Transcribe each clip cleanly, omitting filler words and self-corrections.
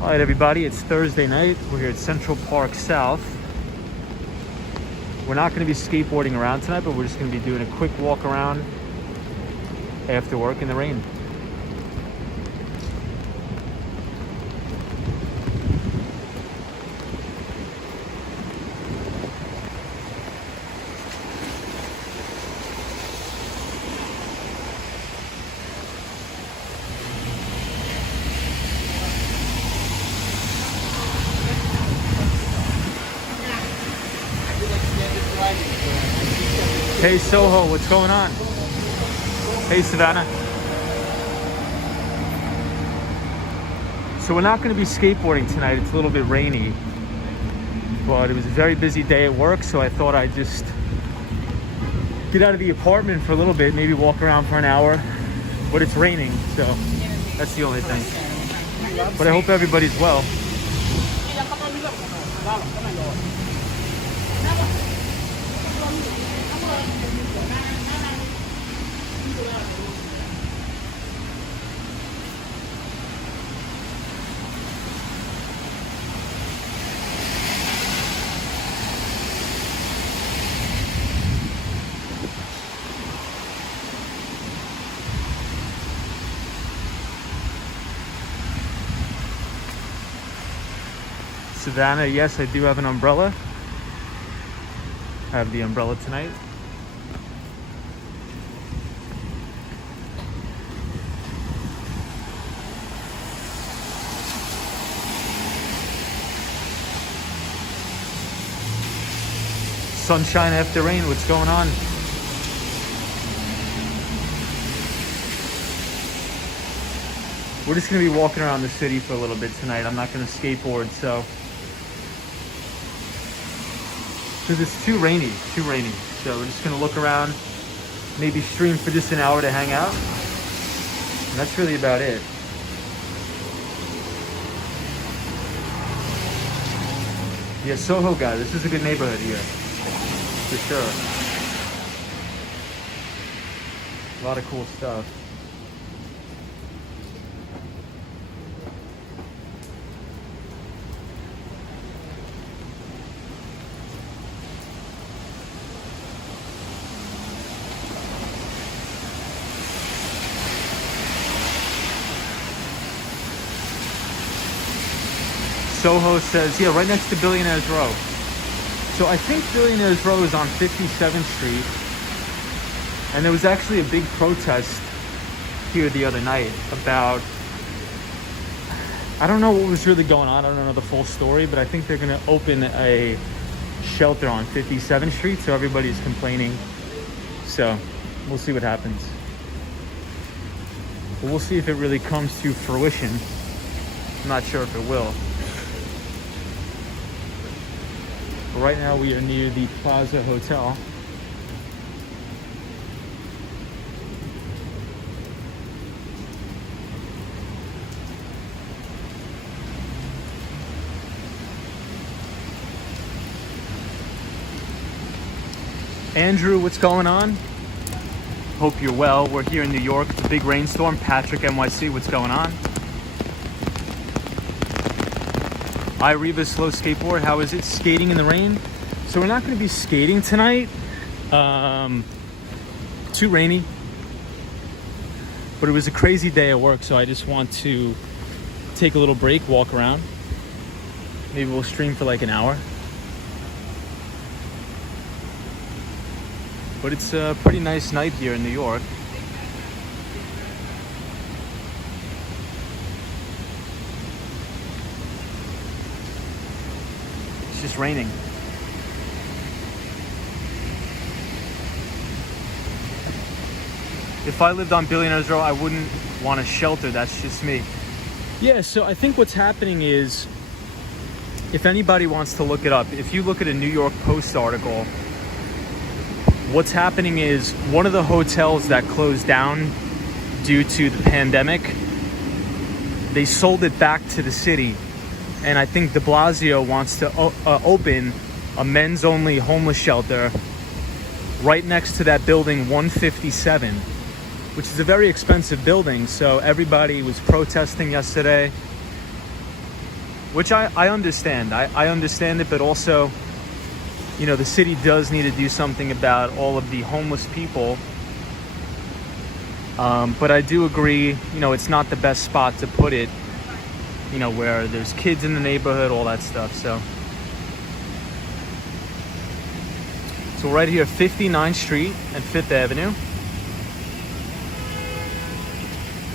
All right, everybody, it's Thursday night. We're here at Central Park South. We're not going to be skateboarding around tonight, but we're just going to be doing a quick walk around after work in the rain. Hey Soho, what's going on? Hey Savannah. So we're not going to be skateboarding tonight. It's a little bit rainy, but it was a very busy day at work, so I thought I'd just get out of the apartment for a little bit, maybe walk around for an hour. But it's raining, so that's the only thing. But I hope everybody's well. Savannah, yes, I do have an umbrella. I have the umbrella tonight. Sunshine after rain, what's going on? We're just gonna be walking around the city for a little bit tonight. I'm not gonna skateboard, so. Because it's too rainy. So we're just gonna look around, maybe stream for just an hour to hang out. And that's really about it. Yeah, Soho guy, this is a good neighborhood here. For sure. A lot of cool stuff. Soho says, yeah, right next to Billionaires Row. So I think Billionaires Row is on 57th Street. And there was actually a big protest here the other night about, I don't know what was really going on. I don't know the full story, but I think they're going to open a shelter on 57th Street. So everybody's complaining. So we'll see what happens. But we'll see if it really comes to fruition. I'm not sure if it will. Right now we are near the Plaza Hotel. Andrew, what's going on? Hope you're well. We're here in New York, the big rainstorm. Patrick NYC, what's going on? Reva Slow Skateboard, how is it? Skating in the rain. So we're not going to be skating tonight. Too rainy. But it was a crazy day at work, so I just want to take a little break, walk around. Maybe we'll stream for like an hour. But it's a pretty nice night here in New York. It's just raining. If I lived on Billionaires Row, I wouldn't want a shelter. That's just me. Yeah, so I think what's happening is, if anybody wants to look it up, if you look at a New York Post article, what's happening is one of the hotels that closed down due to the pandemic, they sold it back to the city. And I think de Blasio wants to open a men's only homeless shelter right next to that building 157, which is a very expensive building. So everybody was protesting yesterday. which I understand. I understand it, but also, you know, the city does need to do something about all of the homeless people. But I do agree, you know, it's not the best spot to put it, you know, where there's kids in the neighborhood, all that stuff. So right here, 59th Street and 5th Avenue.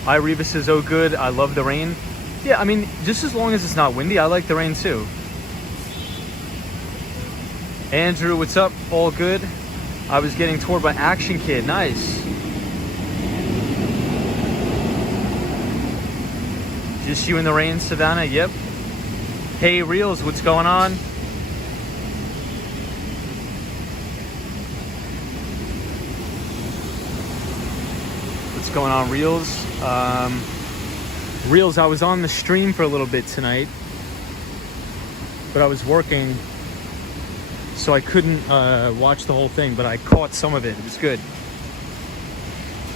Reva says, oh good, I love the rain. Yeah, I mean, just as long as it's not windy, I like the rain too. Andrew, what's up? All good. I was getting toured by Action Kid. Nice. Just you in the rain, Savannah? Yep. Hey, Reels, what's going on? What's going on, Reels? Reels, I was on the stream for a little bit tonight, but I was working, so I couldn't watch the whole thing, but I caught some of it. It was good.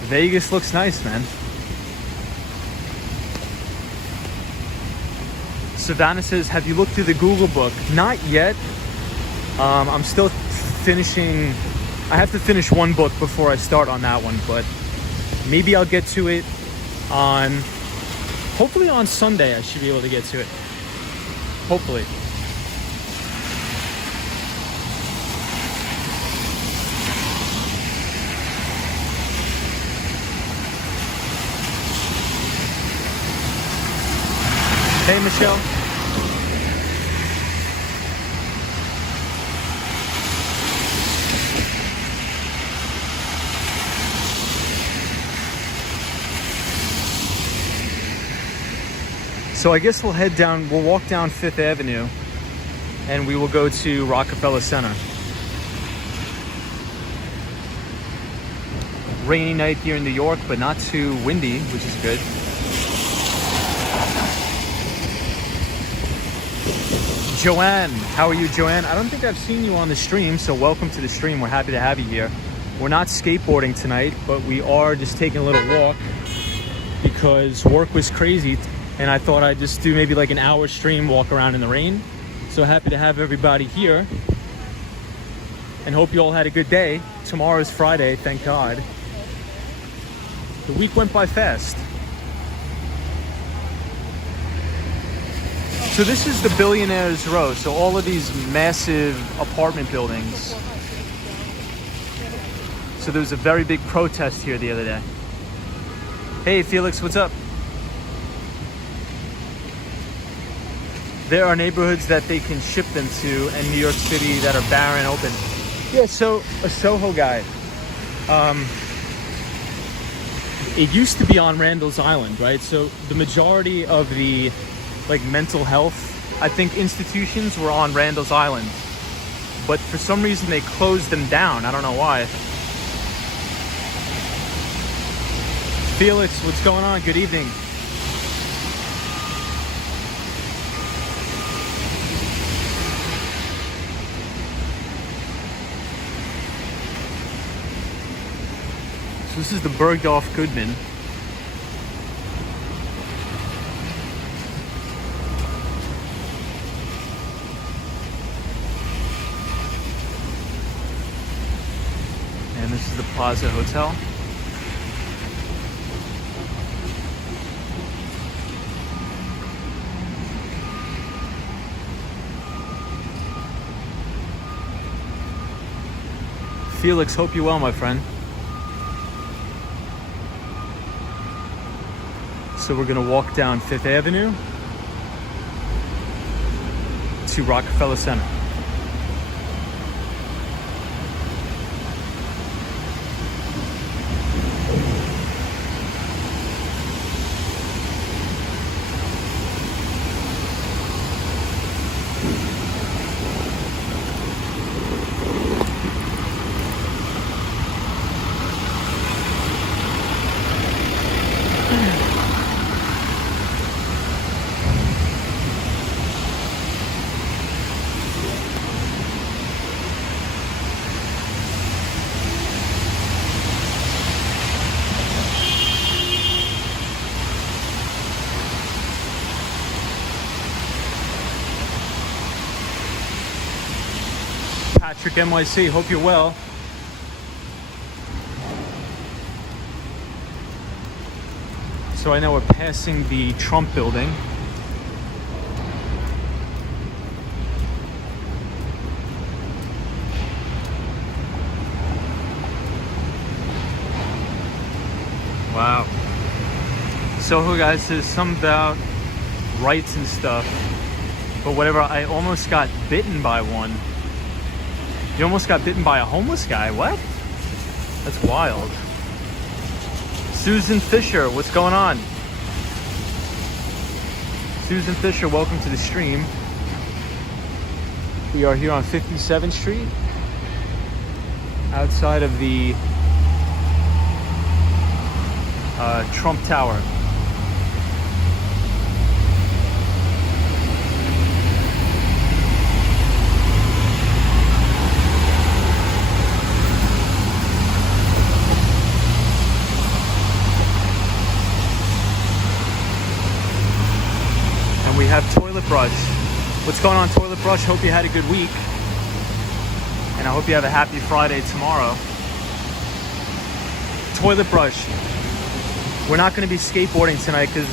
Vegas looks nice, man. Savannah says, have you looked through the Google book? Not yet. I'm still finishing. I have to finish one book before I start on that one, but maybe I'll get to it on, hopefully on Sunday. I should be able to get to it. Hopefully. Hey, Michelle. So I guess we'll head down, we'll walk down 5th Avenue and we will go to Rockefeller Center. Rainy night here in New York, but not too windy, which is good. Joanne, how are you, Joanne? I don't think I've seen you on the stream, so welcome to the stream. We're happy to have you here. We're not skateboarding tonight, but we are just taking a little walk because work was crazy. And I thought I'd just do maybe like an hour stream, walk around in the rain. So happy to have everybody here. And hope you all had a good day. Tomorrow's Friday, thank God. The week went by fast. So this is the Billionaires Row. So all of these massive apartment buildings. So there was a very big protest here the other day. Hey Felix, what's up? There are neighborhoods that they can ship them to in New York City that are barren open. Yeah, so a Soho guy. It used to be on Randall's Island, right? So the majority of the like mental health, I think, institutions were on Randall's Island. But for some reason they closed them down. I don't know why. Felix, what's going on? Good evening. This is the Bergdorf Goodman. And this is the Plaza Hotel. Felix, hope you're well, my friend. So we're gonna walk down 5th Avenue to Rockefeller Center. Patrick NYC, hope you're well. So I know we're passing the Trump building. Wow. So guys, there's some about rights and stuff, but whatever, I almost got bitten by one. You almost got bitten by a homeless guy, what? That's wild. Susan Fisher, what's going on? Susan Fisher, welcome to the stream. We are here on 57th Street, outside of the Trump Tower. And we have Toilet Brush. What's going on, Toilet Brush? Hope you had a good week. And I hope you have a happy Friday tomorrow. Toilet Brush. We're not going to be skateboarding tonight because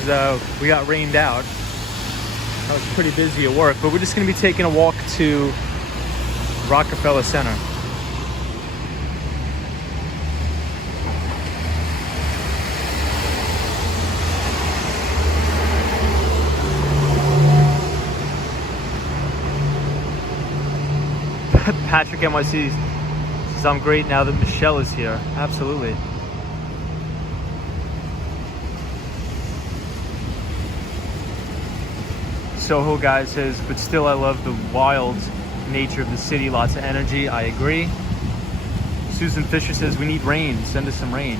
we got rained out. I was pretty busy at work, but we're just going to be taking a walk to Rockefeller Center. Patrick NYC says, I'm great now that Michelle is here. Absolutely. Soho guy says, but still I love the wild nature of the city, lots of energy. I agree. Susan Fisher says, we need rain, send us some rain.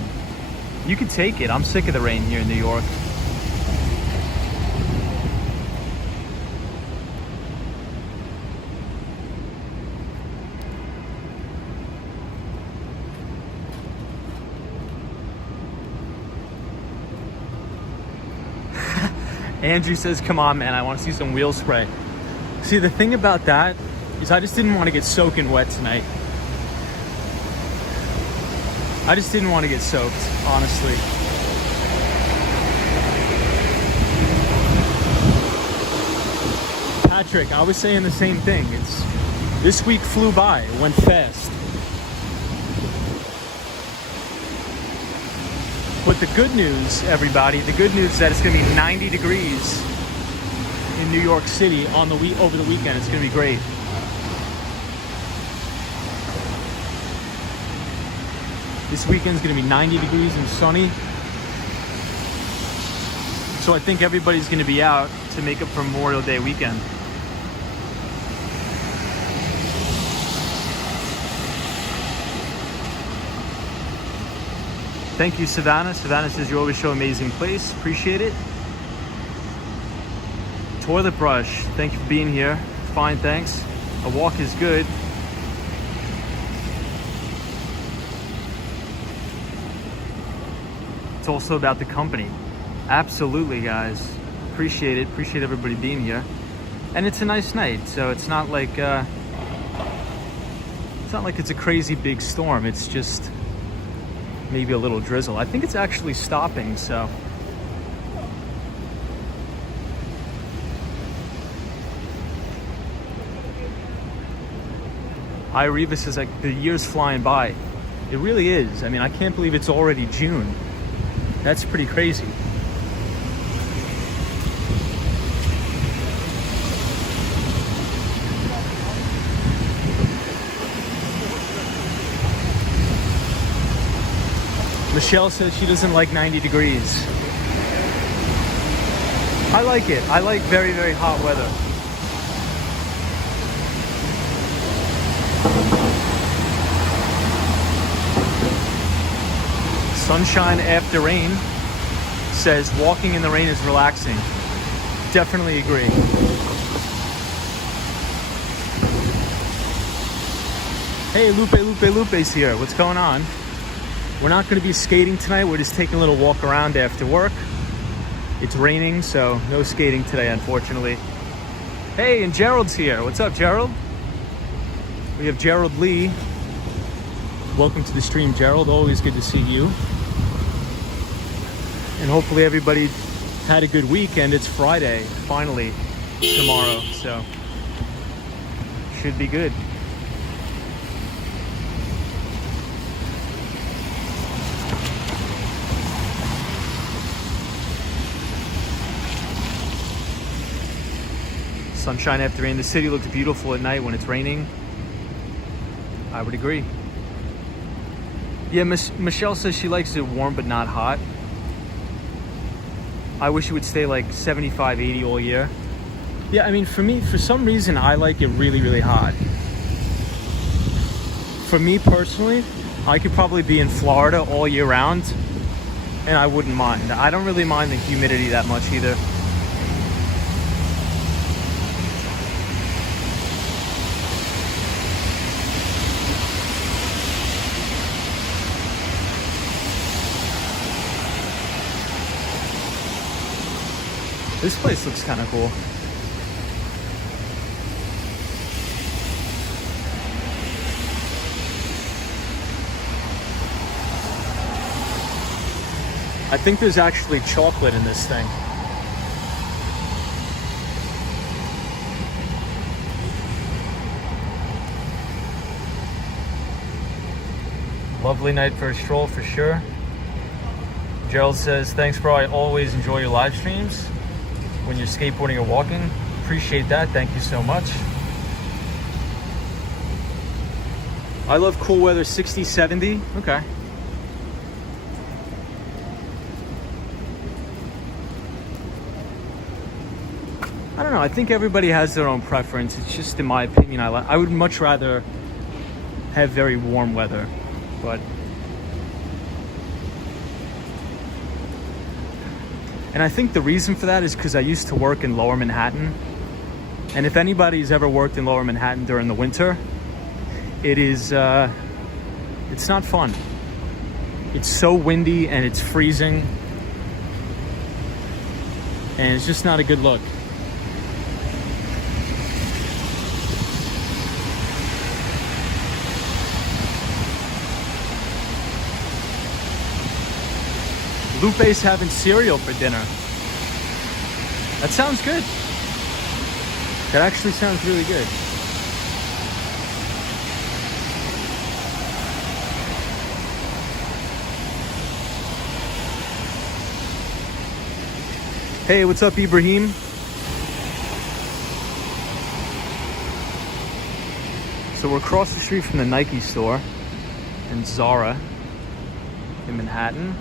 You could take it. I'm sick of the rain here in New York. Andrew says, come on, man, I want to see some wheel spray. See, the thing about that is I just didn't want to get soaking wet tonight. I just didn't want to get soaked, honestly. Patrick, I was saying the same thing. This week flew by, it went fast. But the good news, everybody, the good news is that it's going to be 90 degrees in New York City on over the weekend. It's going to be great. This weekend's going to be 90 degrees and sunny. So I think everybody's going to be out to make up for Memorial Day weekend. Thank you, Savannah. Savannah says, you always show amazing place. Appreciate it. Toilet Brush, thank you for being here. Fine, thanks. A walk is good. It's also about the company. Absolutely, guys. Appreciate it. Appreciate everybody being here. And it's a nice night, so it's not like it's a crazy big storm. It's just maybe a little drizzle. I think it's actually stopping, so. Hi, Reva says, like, the year's flying by. It really is. I mean, I can't believe it's already June. That's pretty crazy. Michelle says she doesn't like 90 degrees. I like it. I like very, very hot weather. Sunshine after rain says walking in the rain is relaxing. Definitely agree. Hey, Lupe's here. What's going on? We're not going to be skating tonight. We're just taking a little walk around after work. It's raining, so no skating today, unfortunately. Hey, and Gerald's here. What's up, Gerald? We have Gerald Lee. Welcome to the stream, Gerald. Always good to see you. And hopefully everybody had a good weekend. It's Friday, finally, tomorrow. So, should be good. Sunshine after rain. The city looks beautiful at night when it's raining. I would agree. Yeah, Michelle says she likes it warm but not hot. I wish it would stay like 75, 80 all year. Yeah, I mean, for me, for some reason, I like it really, really hot. For me personally, I could probably be in Florida all year round and I wouldn't mind. I don't really mind the humidity that much either. This place looks kind of cool. I think there's actually chocolate in this thing. Lovely night for a stroll for sure. Gerald says, thanks bro, I always enjoy your live streams when you're skateboarding or walking. Appreciate that, thank you so much. I love cool weather, 60, 70, okay. I don't know, I think everybody has their own preference. It's just in my opinion, I would much rather have very warm weather, but. And I think the reason for that is because I used to work in Lower Manhattan. And if anybody's ever worked in Lower Manhattan during the winter, it is, it's not fun. It's so windy and it's freezing. And it's just not a good look. Lupe's having cereal for dinner. That sounds good. That actually sounds really good. Hey, what's up, Ibrahim? So we're across the street from the Nike store and Zara in Manhattan.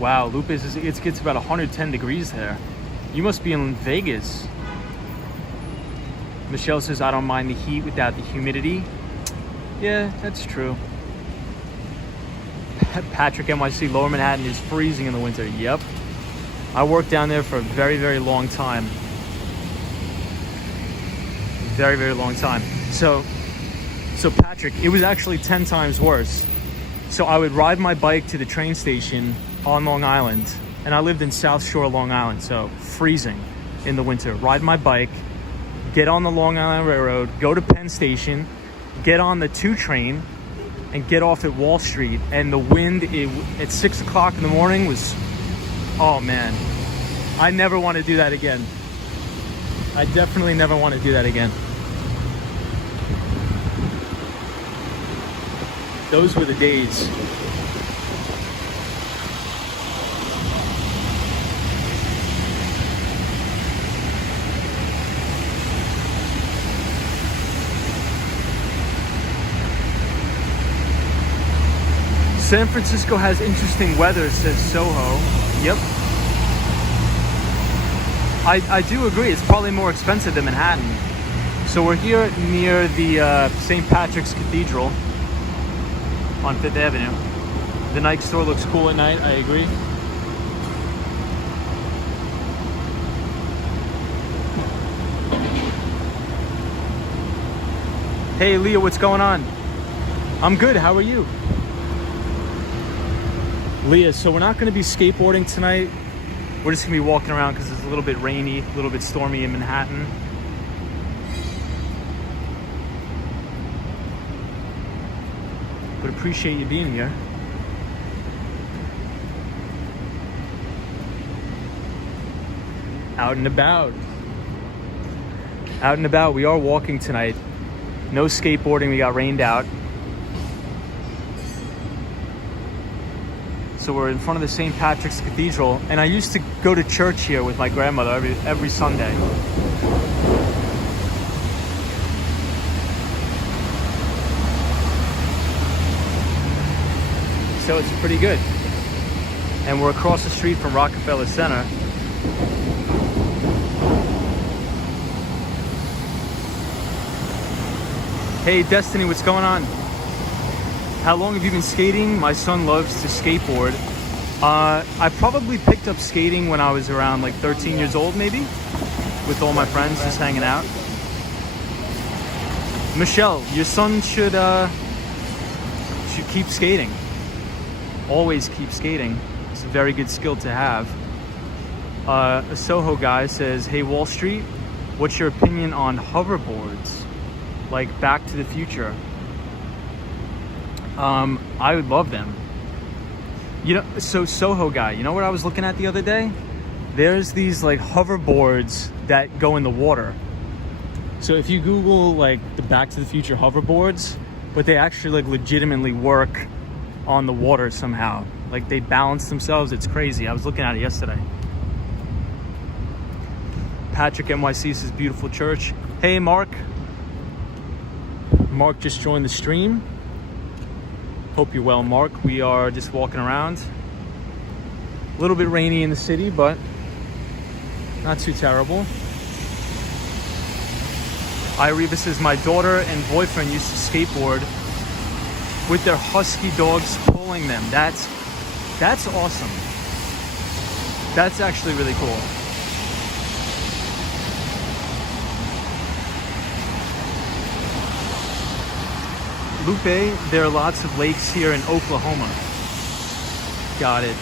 Wow, Lupus, it gets about 110 degrees there. You must be in Vegas. Michelle says, I don't mind the heat without the humidity. Yeah, that's true. Patrick, NYC, Lower Manhattan is freezing in the winter. Yep. I worked down there for a very, very long time. Very, very long time. So Patrick, it was actually 10 times worse. So I would ride my bike to the train station on Long Island, and I lived in South Shore, Long Island, so freezing in the winter. Ride my bike, get on the Long Island Railroad, go to Penn Station, get on the 2 train, and get off at Wall Street. And the wind at 6 o'clock in the morning was, oh man, I never want to do that again. I definitely never want to do that again. Those were the days. San Francisco has interesting weather, says Soho. Yep. I do agree. It's probably more expensive than Manhattan. So we're here near the St. Patrick's Cathedral on 5th Avenue. The Nike store looks cool at night. I agree. Hey, Leah, what's going on? I'm good. How are you? Leah, so we're not going to be skateboarding tonight. We're just going to be walking around because it's a little bit rainy, a little bit stormy in Manhattan. But appreciate you being here. Out and about. Out and about. We are walking tonight. No skateboarding. We got rained out. So we're in front of the St. Patrick's Cathedral, and I used to go to church here with my grandmother every Sunday. So it's pretty good. And we're across the street from Rockefeller Center. Hey Destiny, what's going on? How long have you been skating? My son loves to skateboard. I probably picked up skating when I was around like 13 years old, maybe, with all my friends just hanging out. Michelle, your son should keep skating. Always keep skating. It's a very good skill to have. A Soho guy says, hey Wall Street, what's your opinion on hoverboards? Like Back to the Future? I would love them. You know, so Soho guy, you know what I was looking at the other day? There's these like hoverboards that go in the water. So if you Google like the Back to the Future hoverboards, but they actually like legitimately work on the water somehow. Like they balance themselves. It's crazy. I was looking at it yesterday. Patrick NYC says beautiful church. Hey Mark. Mark just joined the stream. Hope you're well, Mark. We are just walking around. A little bit rainy in the city, but not too terrible. Ireva says, my daughter and boyfriend used to skateboard with their husky dogs pulling them. That's awesome. That's actually really cool. Lupe, there are lots of lakes here in Oklahoma. Got it.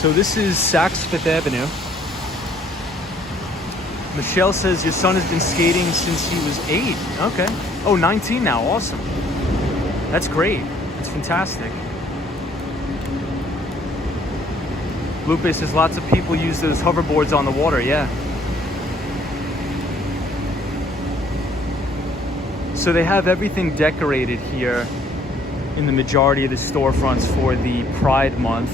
So this is Saks Fifth Avenue. Michelle says your son has been skating since he was 8. Okay. Oh, 19 now. Awesome. That's great. That's fantastic. Lupe says lots of people use those hoverboards on the water. Yeah. So they have everything decorated here in the majority of the storefronts for the Pride Month.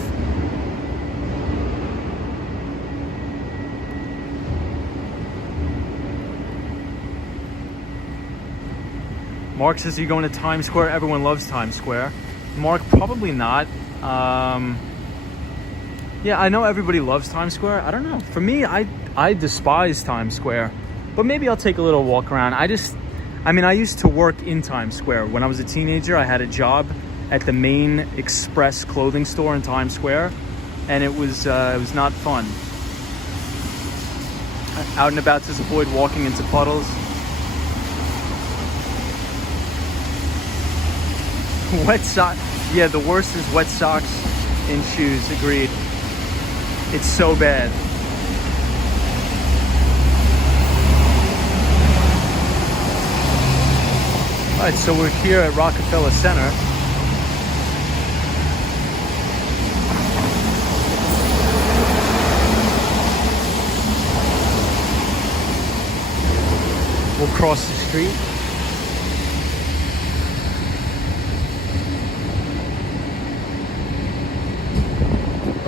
Mark says, are you going to Times Square? Everyone loves Times Square. Mark, probably not. Yeah, I know everybody loves Times Square. I don't know. For me, I despise Times Square. But maybe I'll take a little walk around. I used to work in Times Square. When I was a teenager, I had a job at the main Express clothing store in Times Square, and it was not fun. Out and about says avoid walking into puddles. Wet socks. Yeah, the worst is wet socks in shoes. Agreed. It's so bad. All right, so we're here at Rockefeller Center. We'll cross the street.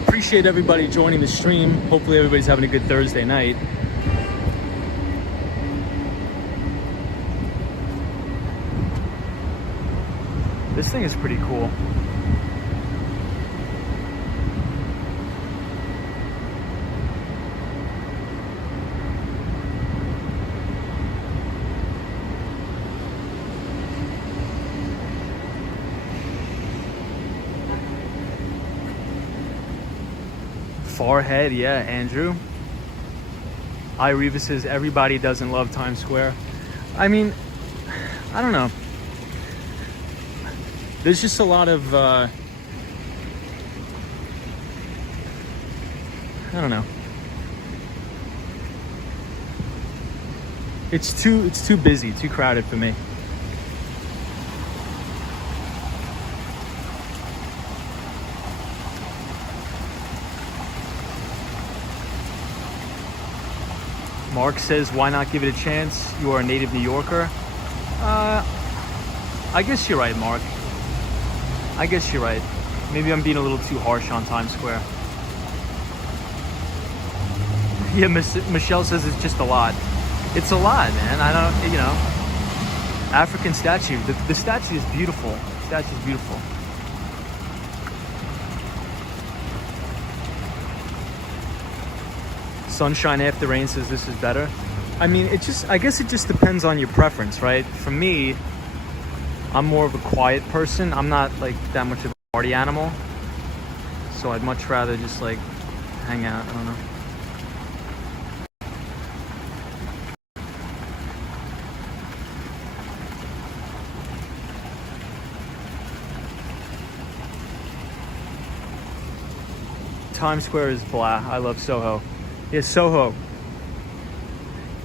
Appreciate everybody joining the stream. Hopefully everybody's having a good Thursday night. This thing is pretty cool. Forehead, yeah, Andrew. Ireva says everybody doesn't love Times Square. I mean, I don't know. There's just a lot of, I don't know. It's too busy, too crowded for me. Mark says, why not give it a chance? You are a native New Yorker. I guess you're right, Mark. I guess you're right. Maybe I'm being a little too harsh on Times Square. Yeah, Michelle says it's just a lot. It's a lot, man. I don't, you know. African statue. The statue is beautiful. The statue is beautiful. Sunshine After Rain says this is better. I mean, I guess it just depends on your preference, right? For me, I'm more of a quiet person. I'm not like that much of a party animal. So I'd much rather just like hang out. I don't know. Times Square is blah. I love Soho. Yeah, Soho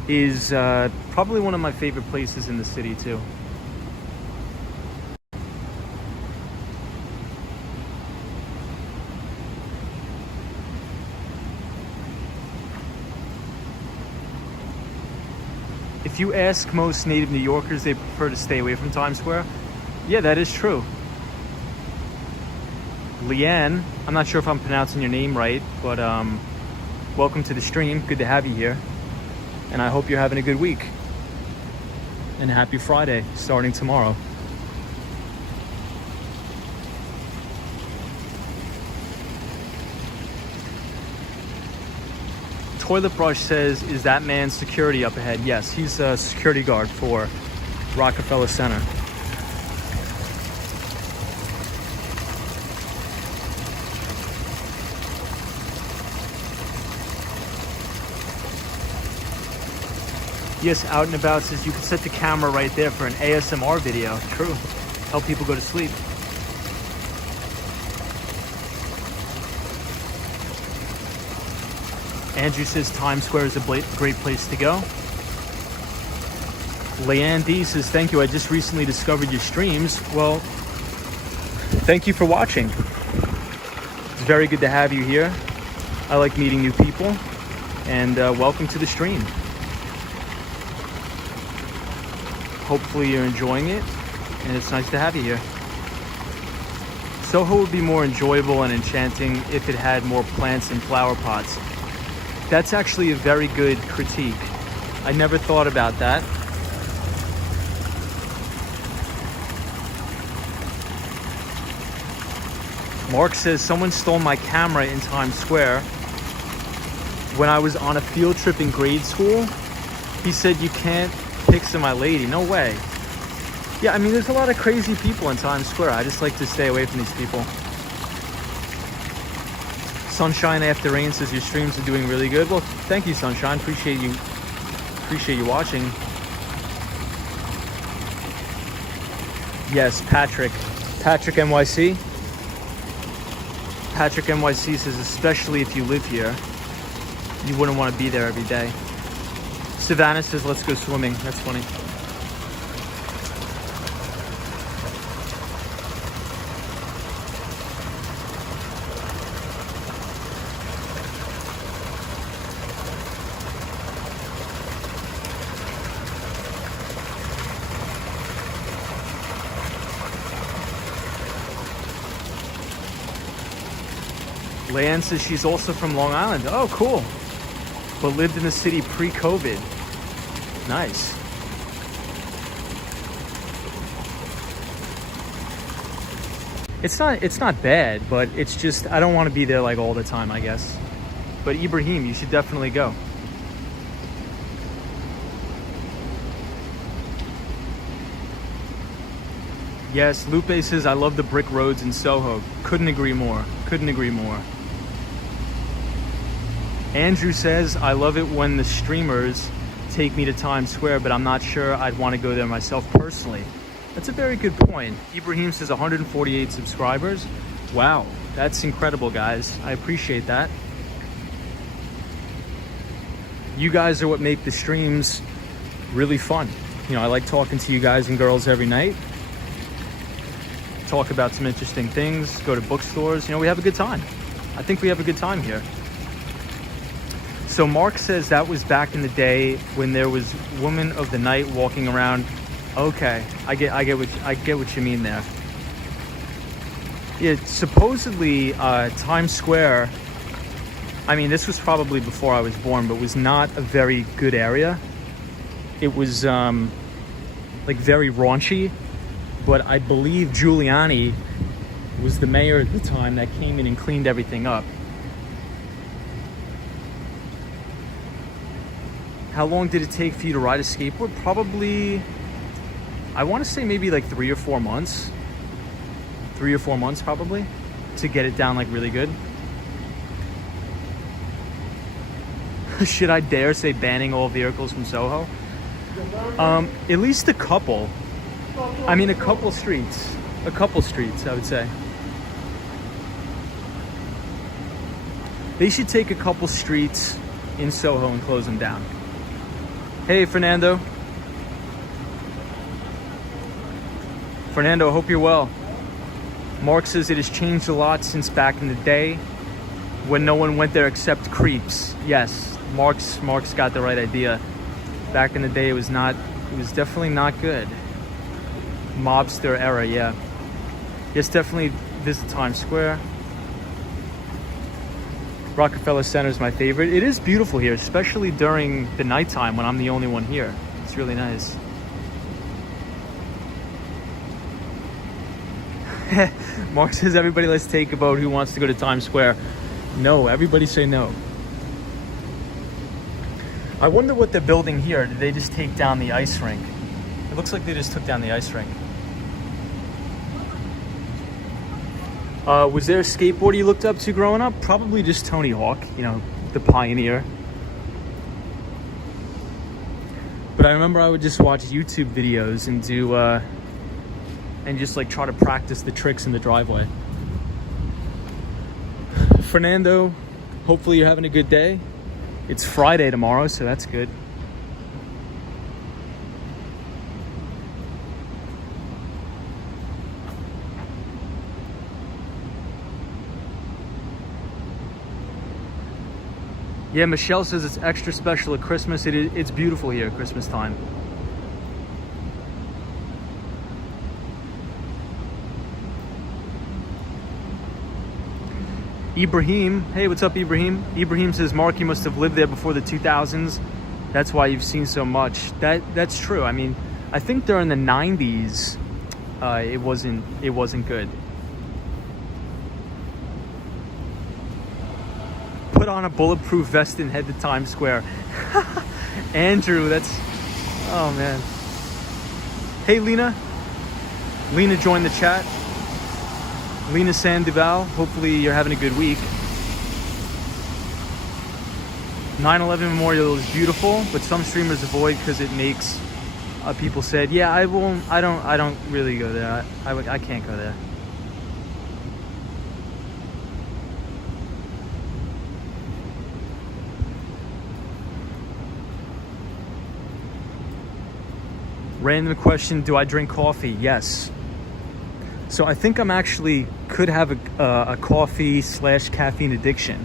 is probably one of my favorite places in the city too. If you ask most native New Yorkers, they prefer to stay away from Times Square. Yeah, that is true. Leanne, I'm not sure if I'm pronouncing your name right, but welcome to the stream. Good to have you here. And I hope you're having a good week. And happy Friday, starting tomorrow. Toilet Brush says, is that man security up ahead? Yes, he's a security guard for Rockefeller Center. Yes, Out and About says you can set the camera right there for an ASMR video. True. Help people go to sleep. Andrew says Times Square is a great place to go. Leanne D says, thank you. I just recently discovered your streams. Well, thank you for watching. It's very good to have you here. I like meeting new people. And welcome to the stream. Hopefully you're enjoying it, and it's nice to have you here. Soho would be more enjoyable and enchanting if it had more plants and flower pots. That's actually a very good critique. I never thought about that. Mark says, someone stole my camera in Times Square. When I was on a field trip in grade school, he said, you can't picture my lady. No way. Yeah, I mean, there's a lot of crazy people in Times Square. I just like to stay away from these people. Sunshine After Rain says your streams are doing really good. Well, thank you, Sunshine. Appreciate you watching. Yes, Patrick NYC. Patrick NYC says, especially if you live here, you wouldn't want to be there every day. Savannah says, let's go swimming. That's funny. Leanne says she's also from Long Island. Oh, cool. But lived in the city pre-COVID. Nice. It's not bad, but it's just, I don't want to be there like all the time, I guess. But Ibrahim, you should definitely go. Yes, Lupe says, I love the brick roads in Soho. Couldn't agree more. Couldn't agree more. Andrew says, I love it when the streamers take me to Times Square, but I'm not sure I'd want to go there myself personally. That's a very good point. Ibrahim says 148 subscribers. Wow, that's incredible, guys. I appreciate that. You guys are what make the streams really fun. You know, I like talking to you guys and girls every night. Talk about some interesting things, go to bookstores. You know, we have a good time. I think we have a good time here. So Mark says that was back in the day when there was woman of the night walking around. Okay, I get what you mean there. Yeah, supposedly Times Square, I mean, this was probably before I was born, but was not a very good area. It was like very raunchy, but I believe Giuliani was the mayor at the time that came in and cleaned everything up. How long did it take for you to ride a skateboard? Probably, I want to say maybe like 3 or 4 months. 3 or 4 months probably, to get it down like really good. Should I dare say banning all vehicles from Soho? At least a couple. I mean, a couple streets, I would say. They should take a couple streets in Soho and close them down. Hey, Fernando. Fernando, I hope you're well. Mark says it has changed a lot since back in the day when no one went there except creeps. Yes, Mark's got the right idea. Back in the day, it was definitely not good. Mobster era, yeah. Yes, definitely visit Times Square. Rockefeller Center is my favorite. It is beautiful here, especially during the nighttime when I'm the only one here. It's really nice. Mark says, everybody let's take a vote. Who wants to go to Times Square? No, everybody say no. I wonder what they're building here. Did they just take down the ice rink? It looks like they just took down the ice rink. Was there a skateboarder you looked up to growing up? Probably just Tony Hawk, you know, the pioneer. But I remember I would just watch YouTube videos and do, and just like try to practice the tricks in the driveway. Fernando, hopefully you're having a good day. It's Friday tomorrow, so that's good. Yeah, Michelle says it's extra special at Christmas. It's beautiful here at Christmas time. Ibrahim, hey, what's up, Ibrahim? Ibrahim says, Mark, you must have lived there before the 2000s. That's why you've seen so much. That's true. I mean, I think during the 90s, it wasn't good. Put on a bulletproof vest and head to Times Square. Andrew, that's, oh man. Hey, Lena. Lena joined the chat. Lena Sandoval, hopefully you're having a good week. 9/11 Memorial is beautiful, but some streamers avoid because it makes people said, yeah, I don't really go there. I can't go there. Random question, do I drink coffee? Yes. So I think I'm actually could have a coffee / caffeine addiction,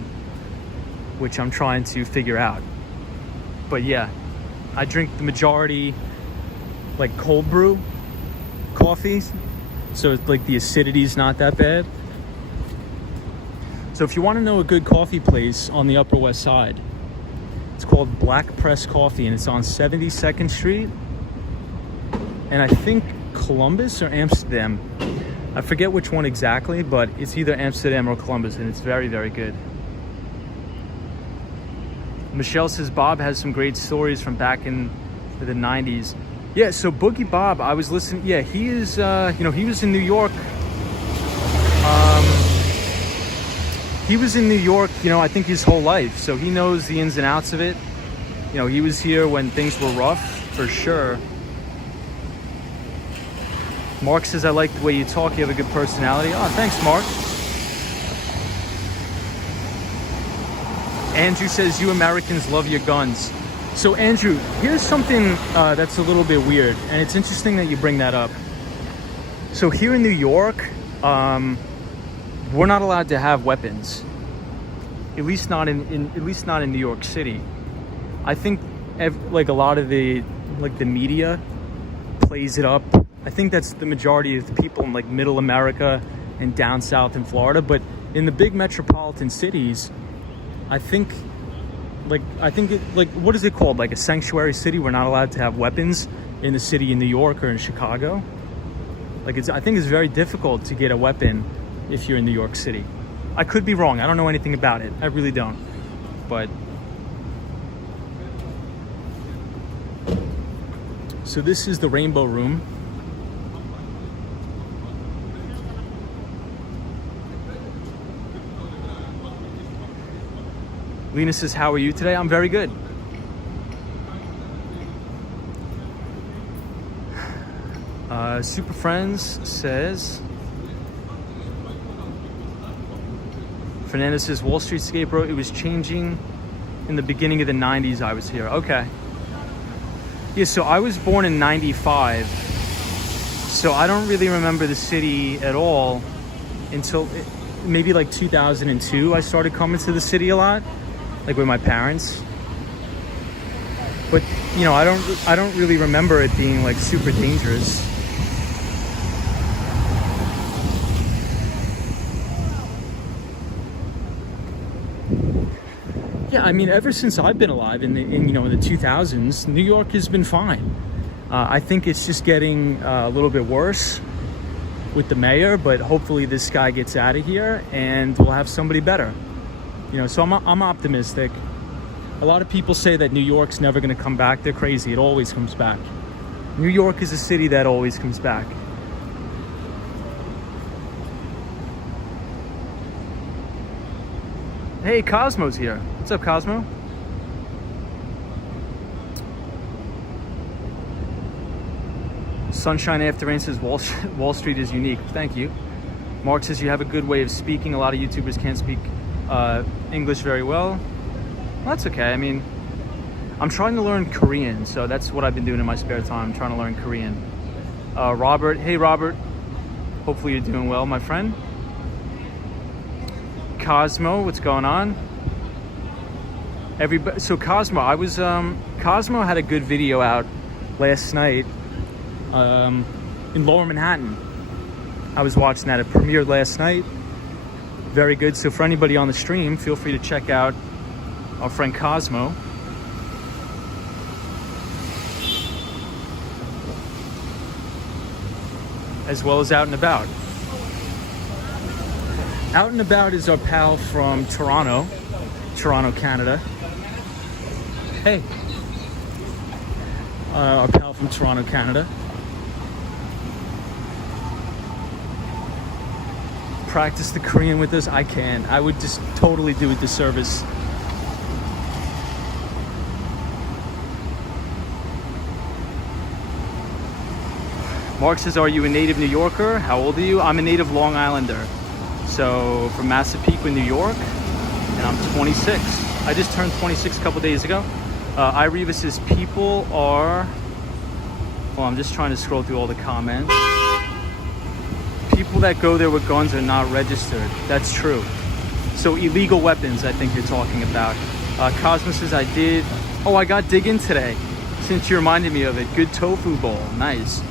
which I'm trying to figure out. But yeah, I drink the majority like cold brew coffee. So it's like the acidity is not that bad. So if you want to know a good coffee place on the Upper West Side, it's called Black Press Coffee and it's on 72nd Street. And I think Columbus or Amsterdam. I forget which one exactly, but it's either Amsterdam or Columbus, and it's very, very good. Michelle says Bob has some great stories from back in the 90s. Yeah, so Boogie Bob, I was listening. Yeah, he is, he was in New York. He was in New York, I think his whole life. So he knows the ins and outs of it. He was here when things were rough, for sure. Mark says, I like the way you talk. You have a good personality. Oh, thanks, Mark. Andrew says, you Americans love your guns. So, Andrew, here's something that's a little bit weird, and it's interesting that you bring that up. So here in New York, we're not allowed to have weapons. At least not in New York City. I think like a lot of the media plays it up. I think that's the majority of the people in like middle America and down south in Florida. But in the big metropolitan cities, I think what is it called? Like a sanctuary city. We're not allowed to have weapons in the city in New York or in Chicago. I think it's very difficult to get a weapon if you're in New York City. I could be wrong. I don't know anything about it. I really don't. But so this is the Rainbow Room. Lena says, how are you today? I'm very good. Super Friends says, Fernando says, Wall Street Skate Bro, it was changing in the beginning of the 90s. I was here. Okay. Yeah, so I was born in 95. So I don't really remember the city at all until maybe like 2002. I started coming to the city a lot, like with my parents. But, you know, I don't really remember it being like super dangerous. Yeah, I mean, ever since I've been alive in the 2000s, New York has been fine. I think it's just getting a little bit worse with the mayor, but hopefully this guy gets out of here and we'll have somebody better. You know, so I'm optimistic. A lot of people say that New York's never going to come back. They're crazy. It always comes back. New York is a city that always comes back. Hey, Cosmo's here. What's up, Cosmo? Sunshine After Rain says Wall Street is unique. Thank you. Mark says you have a good way of speaking. A lot of YouTubers can't speak English very well. That's okay. I mean, I'm trying to learn Korean, so that's what I've been doing in my spare time. I'm trying to learn Korean. Robert, hey Robert. Hopefully you're doing well, my friend. Cosmo, what's going on? Everybody, so Cosmo, Cosmo had a good video out last night in Lower Manhattan. I was watching that. It premiered last night. Very good. So for anybody on the stream, feel free to check out our friend Cosmo. As well as Out and About. Out and About is our pal from Toronto, Canada. Hey. Our pal from Toronto, Canada. Practice the Korean with us? I can. I would just totally do a disservice. Mark says, are you a native New Yorker? How old are you? I'm a native Long Islander. So from Massapequa, New York, and I'm 26. I just turned 26 a couple days ago. Ireva says people are, well, I'm just trying to scroll through all the comments. People that go there with guns are not registered. That's true. So illegal weapons, I think you're talking about. Cosmo says I got Dig In today, since you reminded me of it. Good tofu bowl, nice.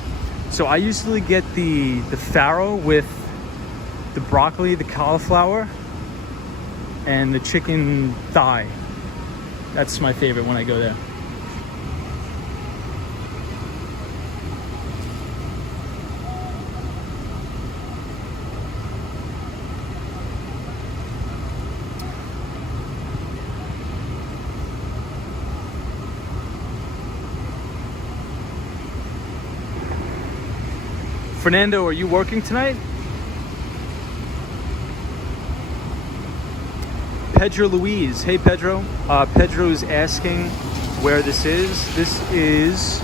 So I usually get the farro with the broccoli, the cauliflower, and the chicken thigh. That's my favorite when I go there. Fernando, are you working tonight? Pedro Luis. Hey, Pedro. Pedro is asking where this is. This is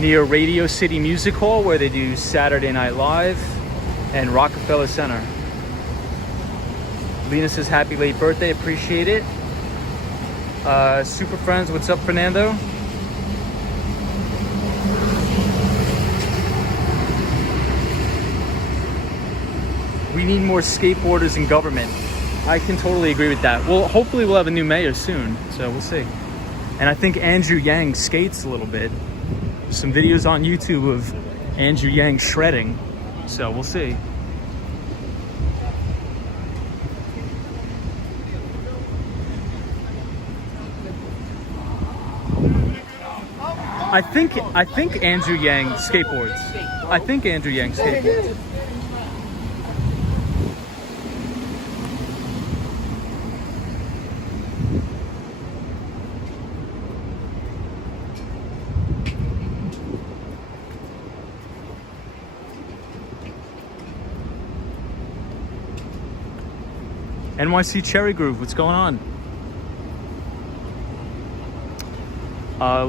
near Radio City Music Hall, where they do Saturday Night Live, and Rockefeller Center. Lena says, happy late birthday, appreciate it. Super Friends, what's up, Fernando? We need more skateboarders in government. I can totally agree with that. Well, hopefully we'll have a new mayor soon, so we'll see. And I think Andrew Yang skates a little bit. Some videos on YouTube of Andrew Yang shredding, so we'll see. I think Andrew Yang skateboards. I think Andrew Yang skateboards. NYC Cherry Groove, what's going on?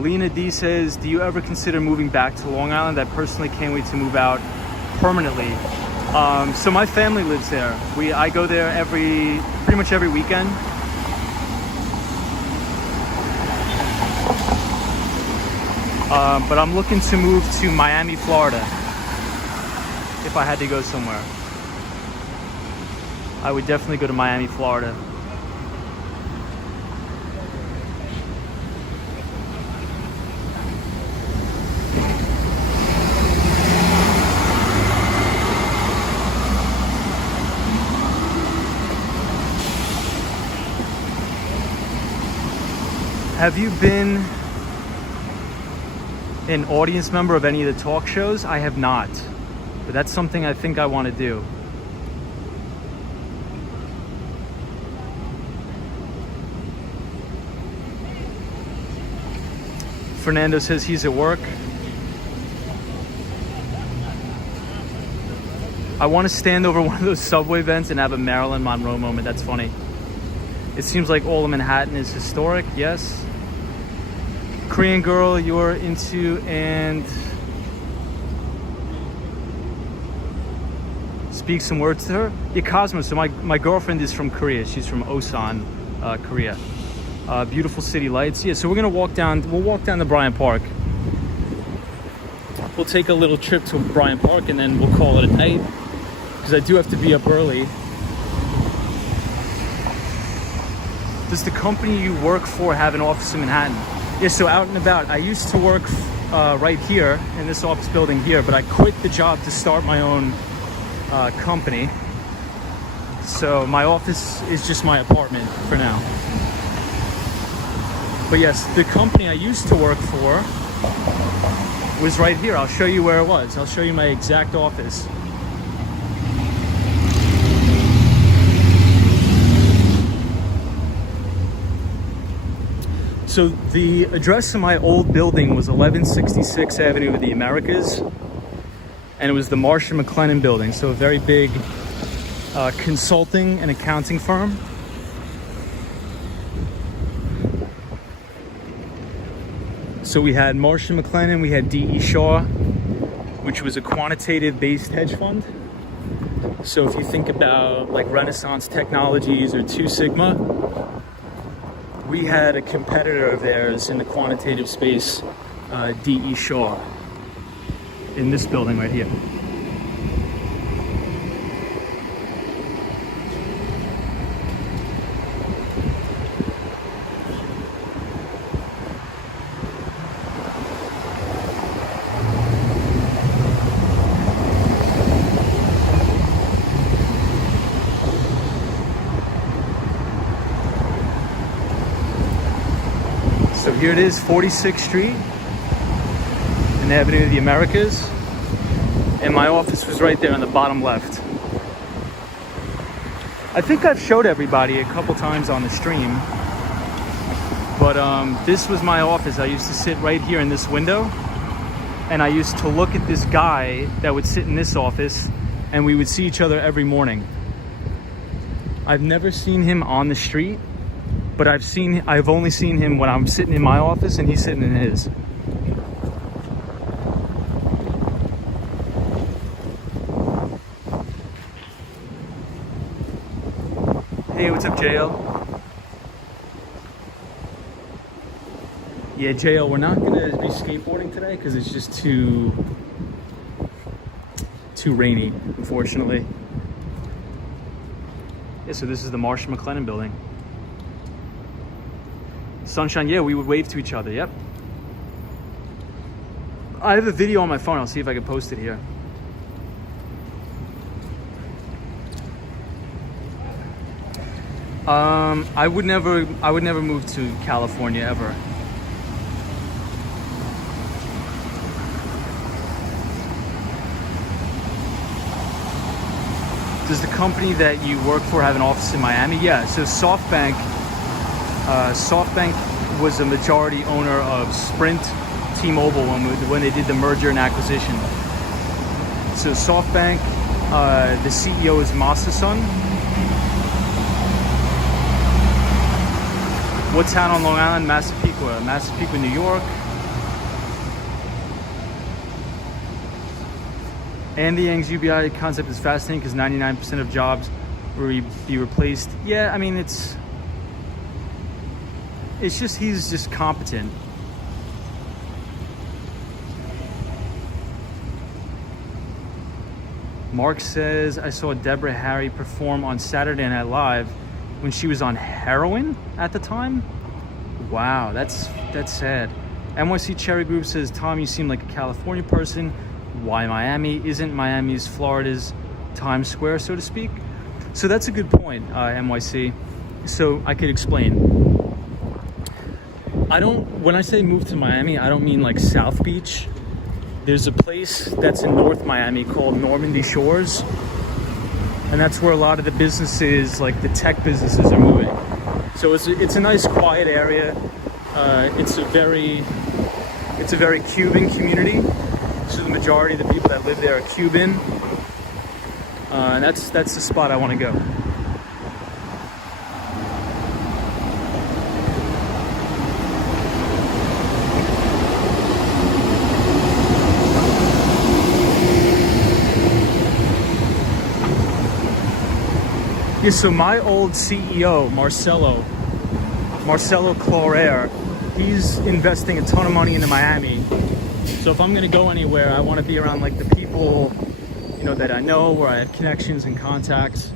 Lena D says, do you ever consider moving back to Long Island? I personally can't wait to move out permanently. So my family lives there. I go there pretty much every weekend. But I'm looking to move to Miami, Florida, if I had to go somewhere. I would definitely go to Miami, Florida. Have you been an audience member of any of the talk shows? I have not, but that's something I think I want to do. Fernando says he's at work. I want to stand over one of those subway vents and have a Marilyn Monroe moment. That's funny. It seems like all of Manhattan is historic. Yes. Korean girl you're into and speak some words to her. Yeah, Cosmo. So my girlfriend is from Korea. She's from Osan, Korea. Beautiful city lights. Yeah, so we're gonna walk down. We'll walk down to Bryant Park. We'll take a little trip to Bryant Park and then we'll call it a night, because I do have to be up early. Does the company you work for have an office in Manhattan? Yeah, so out and about. I used to work right here in this office building here, but I quit the job to start my own company. So my office is just my apartment for now. But yes, the company I used to work for was right here. I'll show you where it was. I'll show you my exact office. So the address of my old building was 1166 Avenue of the Americas, and it was the Marsh & McLennan building. So a very big consulting and accounting firm. So we had Marsh & McLennan, we had D.E. Shaw, which was a quantitative-based hedge fund. So if you think about like Renaissance Technologies or Two Sigma, we had a competitor of theirs in the quantitative space, D.E. Shaw, in this building right here. So here it is, 46th Street and Avenue of the Americas. And my office was right there on the bottom left. I think I've showed everybody a couple times on the stream, but this was my office. I used to sit right here in this window, and I used to look at this guy that would sit in this office, and we would see each other every morning. I've never seen him on the street, but I've only seen him when I'm sitting in my office and he's sitting in his. Hey, what's up, JL? Yeah, JL, we're not gonna be skateboarding today because it's just too rainy, unfortunately. Yeah, so this is the Marsh McLennan building. Sunshine, yeah, we would wave to each other, yep. I have a video on my phone, I'll see if I can post it here. I would never move to California ever. Does the company that you work for have an office in Miami? Yeah, so SoftBank was a majority owner of Sprint, T-Mobile when they did the merger and acquisition. So SoftBank, the CEO is Masa-san. What town on Long Island? Massapequa, New York. And the Yang's UBI concept is fascinating because 99% of jobs will be replaced. Yeah, I mean, it's just, he's just competent. Mark says, I saw Deborah Harry perform on Saturday Night Live when she was on heroin at the time. Wow, that's sad. NYC Cherry Group says, Tom, you seem like a California person. Why Miami? Isn't Miami's Florida's Times Square, so to speak? So that's a good point, NYC. So I could explain. When I say move to Miami, I don't mean like South Beach. There's a place that's in North Miami called Normandy Shores. And that's where a lot of the businesses, like the tech businesses, are moving. So it's a nice quiet area. It's a very Cuban community. So the majority of the people that live there are Cuban. And that's the spot I want to go. Yeah, so my old CEO, Marcelo Clarer, he's investing a ton of money into Miami. So if I'm gonna go anywhere, I wanna be around like the people, you know, that I know, where I have connections and contacts.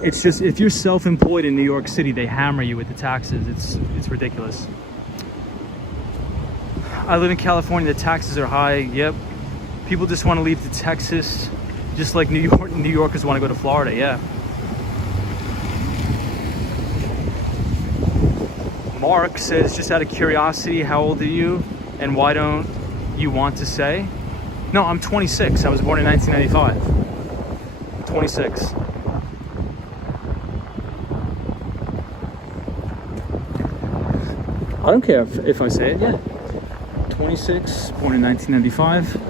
It's just, if you're self-employed in New York City, they hammer you with the taxes. It's ridiculous. I live in California, the taxes are high, yep. People just wanna leave to Texas, just like New Yorkers wanna go to Florida, yeah. Mark says, just out of curiosity, how old are you? And why don't you want to say? No, I'm 26. I was born in 1995. 26. I don't care if I say it, yeah. 26, born in 1995.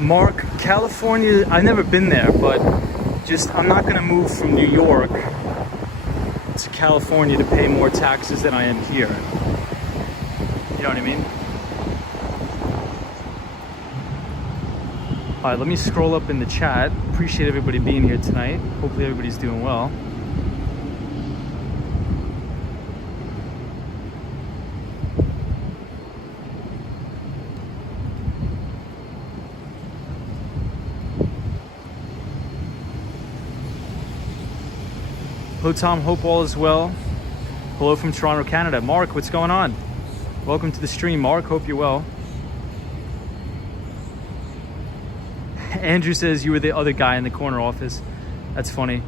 Mark, California, I've never been there, but just, I'm not gonna move from New York to California to pay more taxes than I am here. You know what I mean? All right, let me scroll up in the chat. Appreciate everybody being here tonight. Hopefully everybody's doing well. Hello, Tom. Hope all is well. Hello from Toronto, Canada. Mark, what's going on? Welcome to the stream, Mark. Hope you're well. Andrew says you were the other guy in the corner office. That's funny.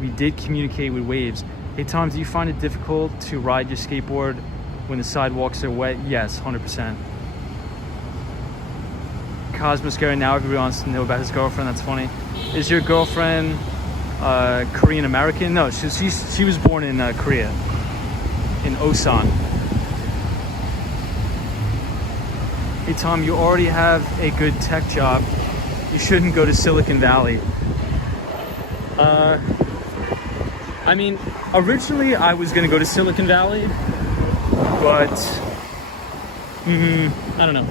We did communicate with waves. Hey, Tom, do you find it difficult to ride your skateboard when the sidewalks are wet? Yes, 100%. Cosmos Gary, now everybody wants to know about his girlfriend. That's funny. Is your girlfriend Korean American? No, she was born in Korea. in Osan. Hey Tom, you already have a good tech job. You shouldn't go to Silicon Valley. I mean, originally I was gonna go to Silicon Valley, but I don't know.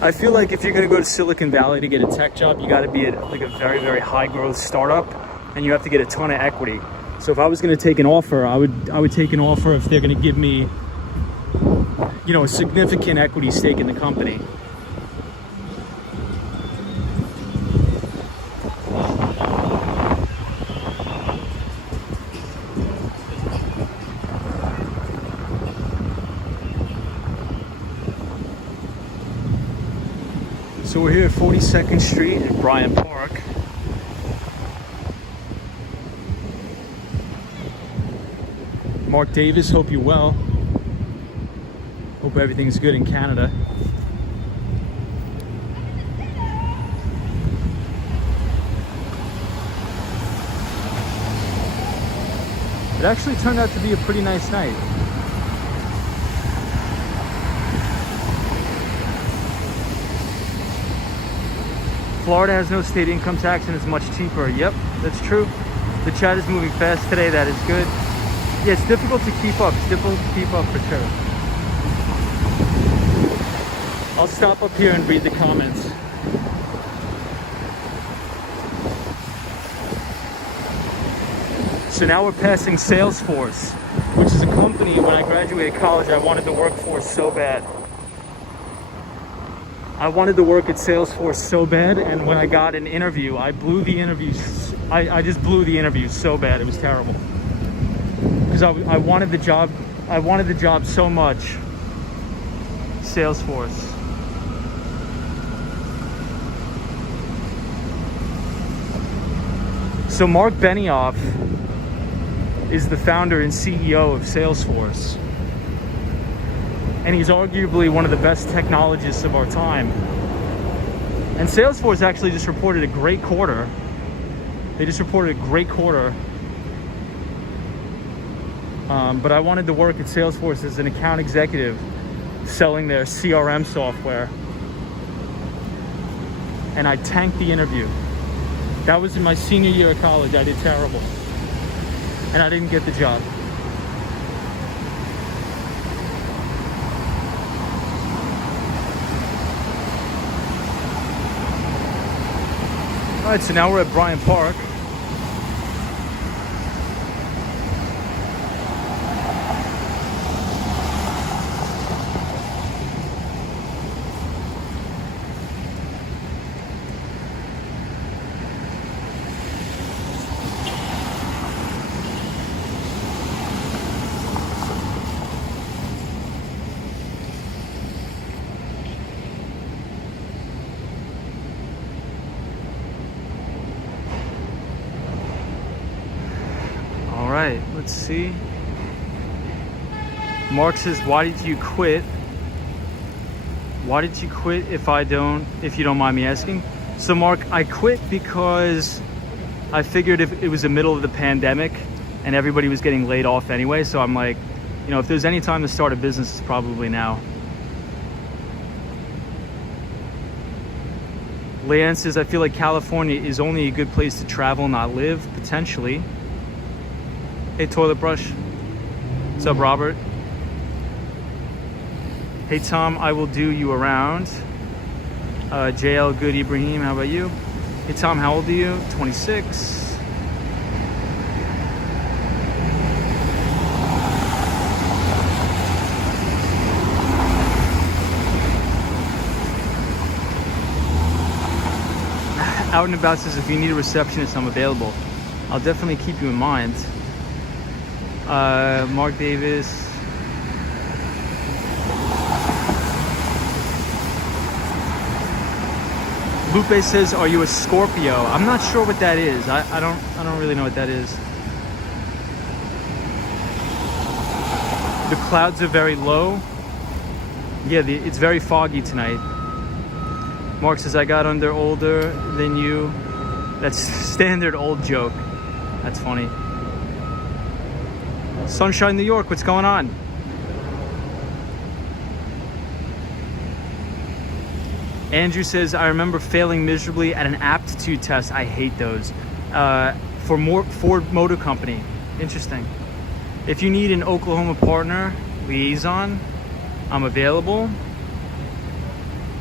I feel like if you're gonna go to Silicon Valley to get a tech job, you gotta be at like a very, very high growth startup, and you have to get a ton of equity. So if I was gonna take an offer, I would take an offer if they're gonna give me, you know, a significant equity stake in the company. So we're here at 42nd Street in Bryant Park. Mark Davis, hope you're well. Hope everything's good in Canada. It actually turned out to be a pretty nice night. Florida has no state income tax and is much cheaper. Yep, that's true. The chat is moving fast today. That is good. Yeah, it's difficult to keep up. It's difficult to keep up for sure. I'll stop up here and read the comments. So now we're passing Salesforce, which is a company when I graduated college I wanted to work for so bad. I wanted to work at Salesforce so bad, and when I got an interview, I blew the interviews. I just blew the interview so bad, it was terrible. Because I wanted the job. I wanted the job so much. Salesforce. So Mark Benioff is the founder and CEO of Salesforce. And he's arguably one of the best technologists of our time. And Salesforce actually just reported a great quarter. They just reported a great quarter. But I wanted to work at Salesforce as an account executive selling their CRM software. And I tanked the interview. That was in my senior year of college. I did terrible. And I didn't get the job. All right, so now we're at Bryant Park. Right, let's see. Mark says, why did you quit? Why did you quit if you don't mind me asking? So Mark, I quit because I figured if it was the middle of the pandemic and everybody was getting laid off anyway, so I'm like, you know, if there's any time to start a business, it's probably now. Leanne says, I feel like California is only a good place to travel, not live, potentially. Hey, Toilet Brush. What's up, Robert? Hey, Tom, I will do you around. JL Good Ibrahim, how about you? Hey, Tom, how old are you? 26. Out and About says, if you need a receptionist, I'm available. I'll definitely keep you in mind. Mark Davis. Lupe says, are you a Scorpio? I'm not sure what that is. I don't really know what that is. The clouds are very low. Yeah, it's very foggy tonight. Mark says, I got under older than you. That's standard old joke. That's funny. Sunshine, New York, what's going on? Andrew says, I remember failing miserably at an aptitude test. I hate those. For Ford Motor Company. Interesting. If you need an Oklahoma partner, liaison, I'm available.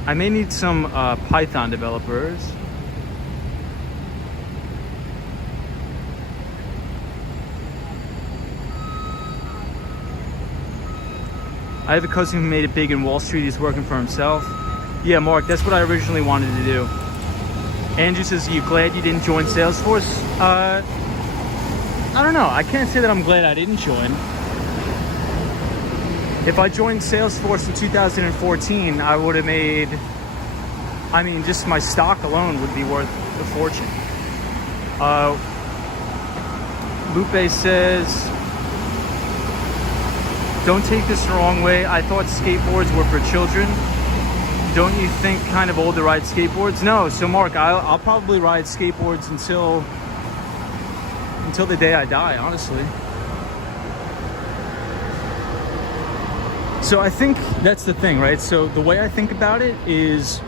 I may need some Python developers. I have a cousin who made it big in Wall Street. He's working for himself. Yeah, Mark, that's what I originally wanted to do. Andrew says, are you glad you didn't join Salesforce? I don't know. I can't say that I'm glad I didn't join. If I joined Salesforce in 2014, I would have made, I mean, just my stock alone would be worth a fortune. Lupe says, don't take this the wrong way. I thought skateboards were for children. Don't you think kind of old to ride skateboards? No. So Mark, I'll probably ride skateboards until the day I die, honestly. So I think that's the thing, right? So the way I think about it is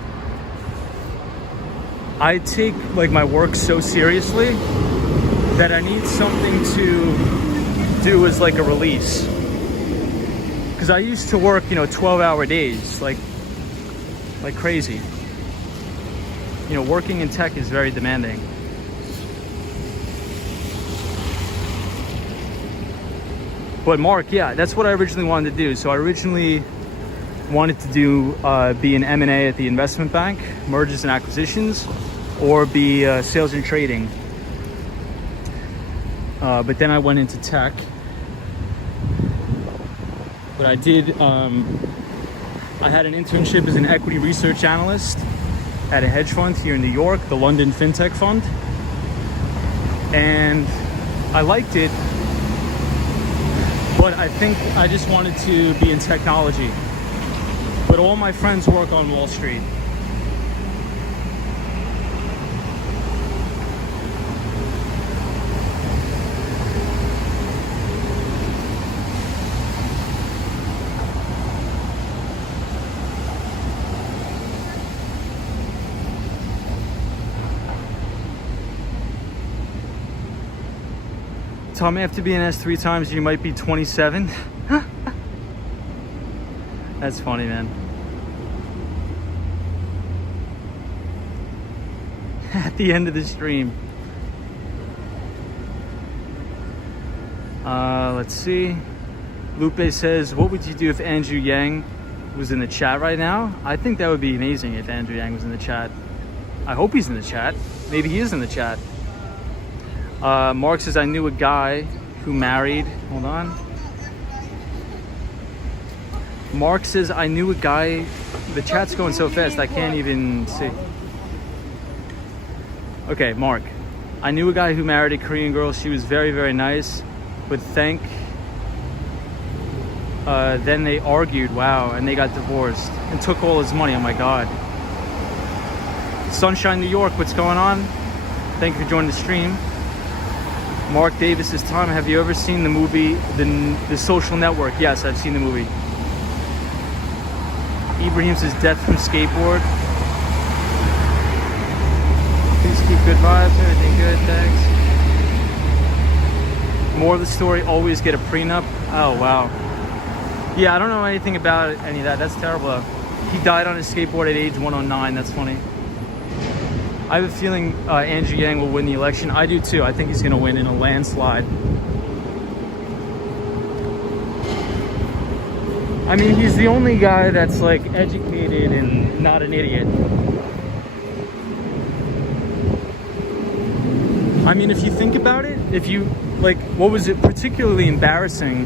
I take like my work so seriously that I need something to do as like a release. Because I used to work, 12-hour days, like crazy. Working in tech is very demanding. But Mark, yeah, that's what I originally wanted to do. So I originally wanted to do be an M&A at the investment bank, mergers and acquisitions, or be sales and trading. But then I went into tech. But I did, I had an internship as an equity research analyst at a hedge fund here in New York, the London FinTech Fund. And I liked it, but I think I just wanted to be in technology. But all my friends work on Wall Street. Tom, after being asked 3 times, you might be 27. That's funny, man. At the end of the stream. Let's see. Lupe says, what would you do if Andrew Yang was in the chat right now? I think that would be amazing if Andrew Yang was in the chat. I hope he's in the chat. Maybe he is in the chat. Mark says, I knew a guy who married, hold on. Mark says, I knew a guy, the chat's going so fast, I can't even see. Okay, Mark. I knew a guy who married a Korean girl. She was very, very nice, but then they argued, wow, and they got divorced and took all his money. Oh my God. Sunshine, New York, what's going on? Thank you for joining the stream. Mark Davis says, Tom, have you ever seen the movie, The Social Network? Yes, I've seen the movie. Ibrahim says, death from skateboard. Please keep good vibes, everything good, thanks. More of the story, always get a prenup. Oh, wow. Yeah, I don't know anything about any of that. That's terrible. He died on his skateboard at age 109. That's funny. I have a feeling Andrew Yang will win the election. I do too. I think he's going to win in a landslide. I mean, he's the only guy that's like educated and not an idiot. I mean, if you think about it, what was it particularly embarrassing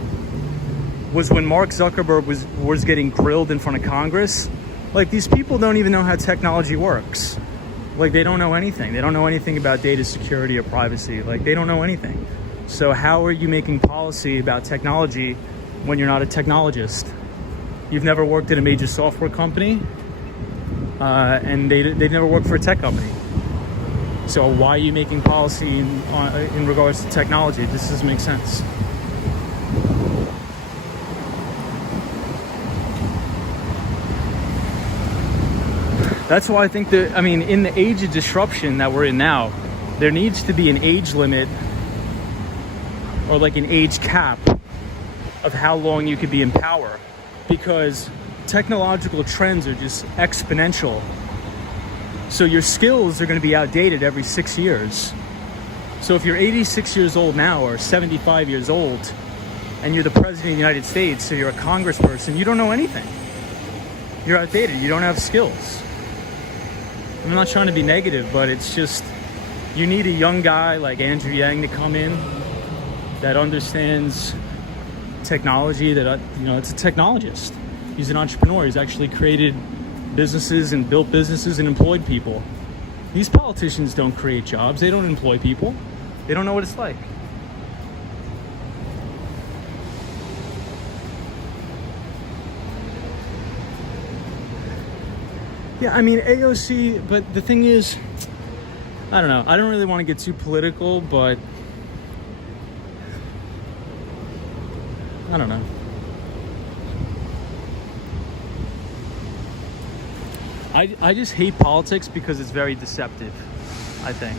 was when Mark Zuckerberg was getting grilled in front of Congress. Like, these people don't even know how technology works. Like, they don't know anything. They don't know anything about data security or privacy. Like, they don't know anything. So how are you making policy about technology when you're not a technologist? You've never worked at a major software company, and they've never worked for a tech company. So why are you making policy in regards to technology? This doesn't make sense. That's why I think that, I mean, in the age of disruption that we're in now, there needs to be an age limit or like an age cap of how long you could be in power, because technological trends are just exponential. So your skills are going to be outdated every 6 years. So if you're 86 years old now or 75 years old and you're the president of the United States, so you're a congressperson, you don't know anything. You're outdated. You don't have skills. I'm not trying to be negative, but it's just, you need a young guy like Andrew Yang to come in that understands technology, that, you know, it's a technologist. He's an entrepreneur. He's actually created businesses and built businesses and employed people. These politicians don't create jobs. They don't employ people. They don't know what it's like. Yeah, I mean, AOC, but the thing is, I don't know. I don't really want to get too political, but I don't know. I just hate politics because it's very deceptive, I think.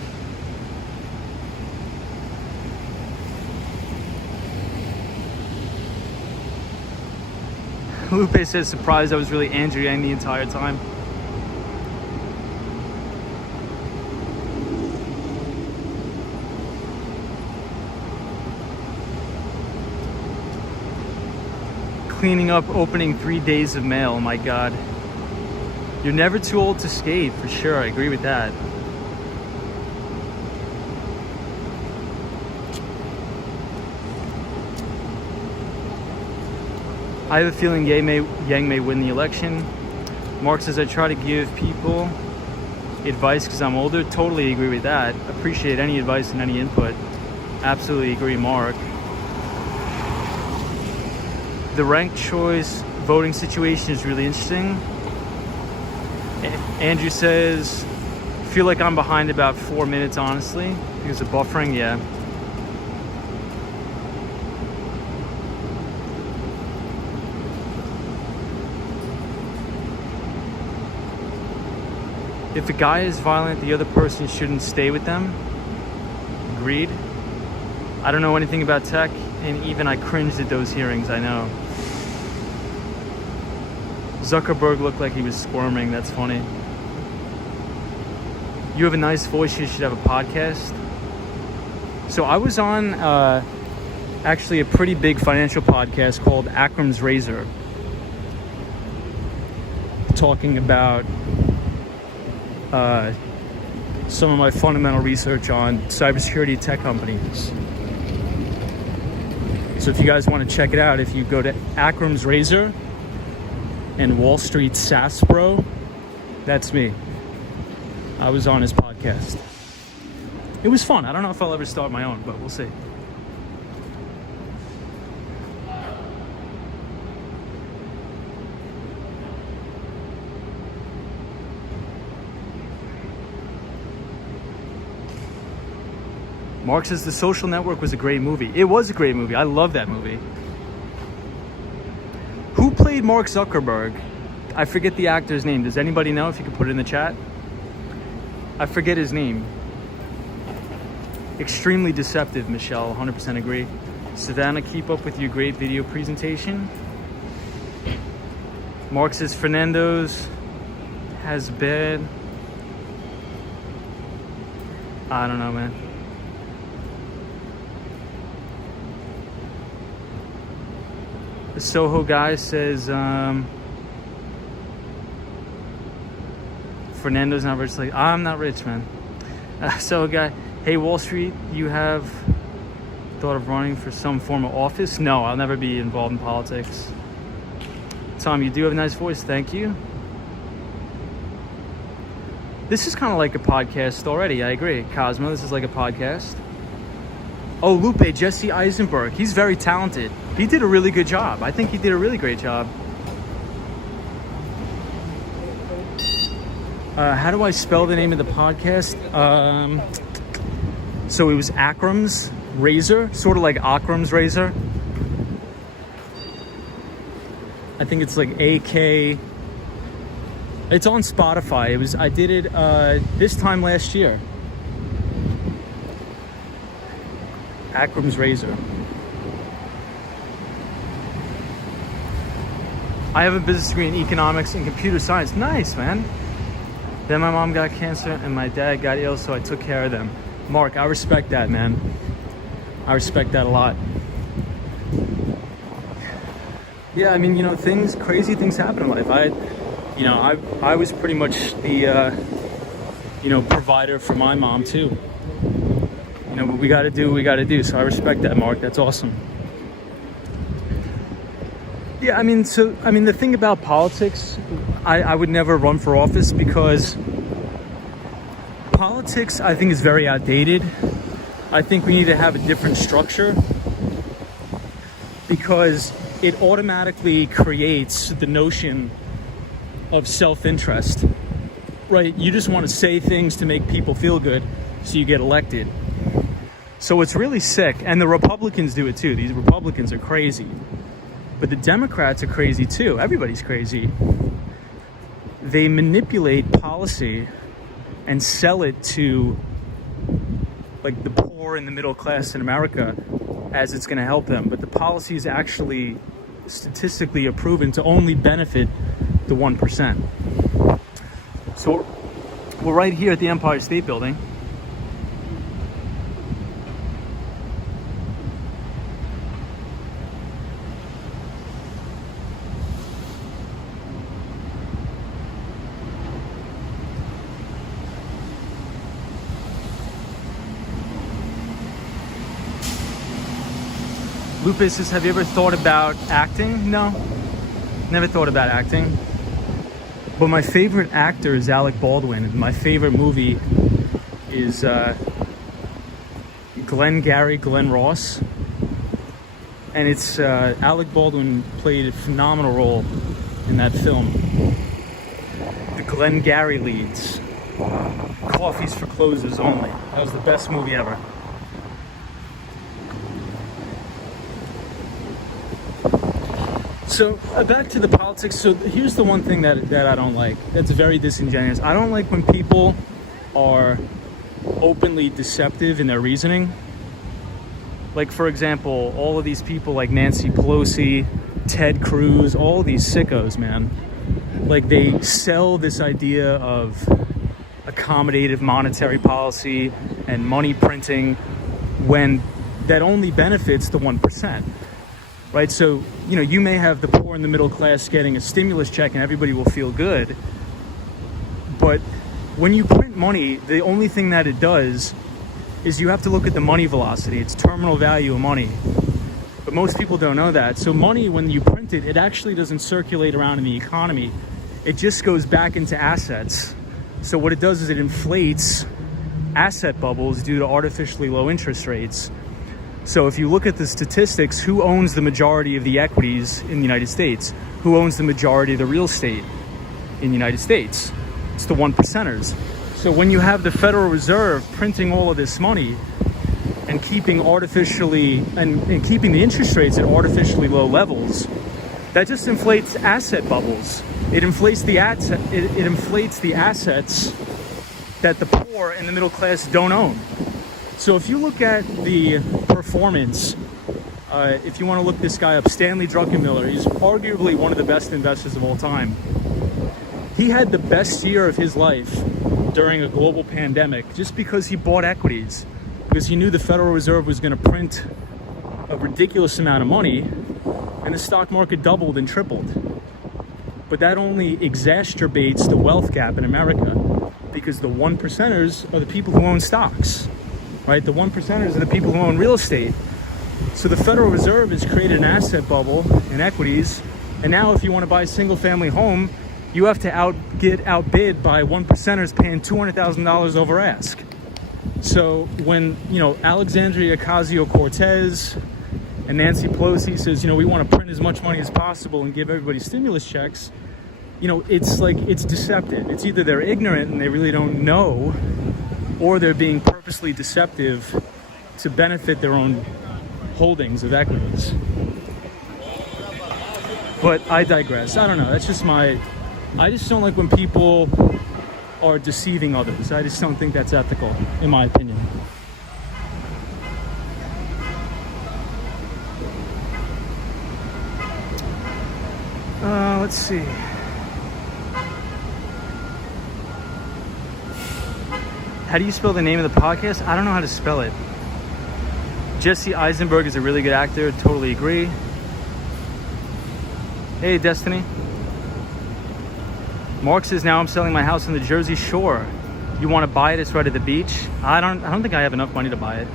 Lupe says, surprised I was really Andrew Yang the entire time. Cleaning up opening 3 days of mail. Oh my God. You're never too old to skate, for sure. I agree with that. I have a feeling Yang may win the election. Mark says, I try to give people advice because I'm older. Totally agree with that. Appreciate any advice and any input. Absolutely agree, Mark. The ranked choice voting situation is really interesting. Andrew says, feel like I'm behind about 4 minutes, honestly, because of buffering. Yeah. If a guy is violent, the other person shouldn't stay with them. Agreed. I don't know anything about tech, and even I cringed at those hearings, I know. Zuckerberg looked like he was squirming. That's funny. You have a nice voice. You should have a podcast. So I was on actually a pretty big financial podcast called Akram's Razor, talking about some of my fundamental research on cybersecurity tech companies. So if you guys want to check it out, if you go to Akram's Razor and Wall Street SaaS Bro, that's me. I was on his podcast. It was fun. I don't know if I'll ever start my own, but we'll see. Mark says The Social Network was a great movie. It was a great movie. I love that movie. Who played Mark Zuckerberg? I forget the actor's name. Does anybody know? If you could put it in the chat. I forget his name. Extremely deceptive, Michelle. 100% agree. Savannah, keep up with your great video presentation. Mark says Fernando's has been... I don't know, man. The Soho guy says Fernando's not rich. Like, I'm not rich, man. Soho guy, hey, Wall Street, you have thought of running for some form of office? No, I'll never be involved in politics. Tom, you do have a nice voice. Thank you. This is kind of like a podcast already. I agree. Cosmo, this is like a podcast. Oh, Lupe, Jesse Eisenberg. He's very talented. He did a really good job. I think he did a really great job. How do I spell the name of the podcast? So it was Akram's Razor, sort of like Akram's Razor. I think it's like It's on Spotify. I did it this time last year. Akram's Razor. I have a business degree in economics and computer science. Nice, man. Then my mom got cancer and my dad got ill, so I took care of them. Mark, I respect that, man. I respect that a lot. Yeah, I mean, you know, crazy things happen in life. I was pretty much the, provider for my mom too. You know, but we got to do what we got to do. So I respect that, Mark. That's awesome. Yeah, I mean, the thing about politics, I would never run for office because politics, I think, is very outdated. I think we need to have a different structure because it automatically creates the notion of self-interest, right? You just want to say things to make people feel good so you get elected. So it's really sick. And the Republicans do it too. These Republicans are crazy. But the Democrats are crazy too. Everybody's crazy. They manipulate policy and sell it to like the poor and the middle class in America as it's going to help them. But the policy is actually statistically proven to only benefit the 1%. So we're right here at the Empire State Building. Lupus says, have you ever thought about acting? No, never thought about acting. But my favorite actor is Alec Baldwin. My favorite movie is Glenn Ross. And it's Alec Baldwin played a phenomenal role in that film. The Glengarry leads. Coffees for closers only. That was the best movie ever. So back to the politics. So here's the one thing that I don't like. That's very disingenuous. I don't like when people are openly deceptive in their reasoning. Like, for example, all of these people like Nancy Pelosi, Ted Cruz, all these sickos, man. Like, they sell this idea of accommodative monetary policy and money printing when that only benefits the 1%. Right, so, you know, you may have the poor and the middle class getting a stimulus check and everybody will feel good. But when you print money, the only thing that it does is you have to look at the money velocity. It's terminal value of money. But most people don't know that. So money, when you print it, it actually doesn't circulate around in the economy. It just goes back into assets. So what it does is it inflates asset bubbles due to artificially low interest rates. So if you look at the statistics, who owns the majority of the equities in the United States? Who owns the majority of the real estate in the United States? It's the 1%ers. So when you have the Federal Reserve printing all of this money and keeping and keeping the interest rates at artificially low levels, that just inflates asset bubbles. It inflates the assets that the poor and the middle class don't own. So if you look at the performance, if you want to look this guy up, Stanley Druckenmiller, he's arguably one of the best investors of all time. He had the best year of his life during a global pandemic just because he bought equities, because he knew the Federal Reserve was going to print a ridiculous amount of money and the stock market doubled and tripled. But that only exacerbates the wealth gap in America because the 1%ers are the people who own stocks. Right? The 1%ers are the people who own real estate. So the Federal Reserve has created an asset bubble in equities. And now if you want to buy a single family home, you have to get outbid by 1%ers paying $200,000 over ask. So when, you know, Alexandria Ocasio-Cortez and Nancy Pelosi says, you know, we want to print as much money as possible and give everybody stimulus checks, you know, it's like, it's deceptive. It's either they're ignorant and they really don't know, or they're being purposely deceptive to benefit their own holdings of equities. But I digress. I don't know. That's just my I just don't like when people are deceiving others. I just don't think that's ethical, in my opinion. Let's see. How do you spell the name of the podcast? I don't know how to spell it. Jesse Eisenberg is a really good actor. Totally agree. Hey, Destiny. Mark says, now I'm selling my house on the Jersey Shore. You want to buy it? It's right at the beach. I don't think I have enough money to buy it.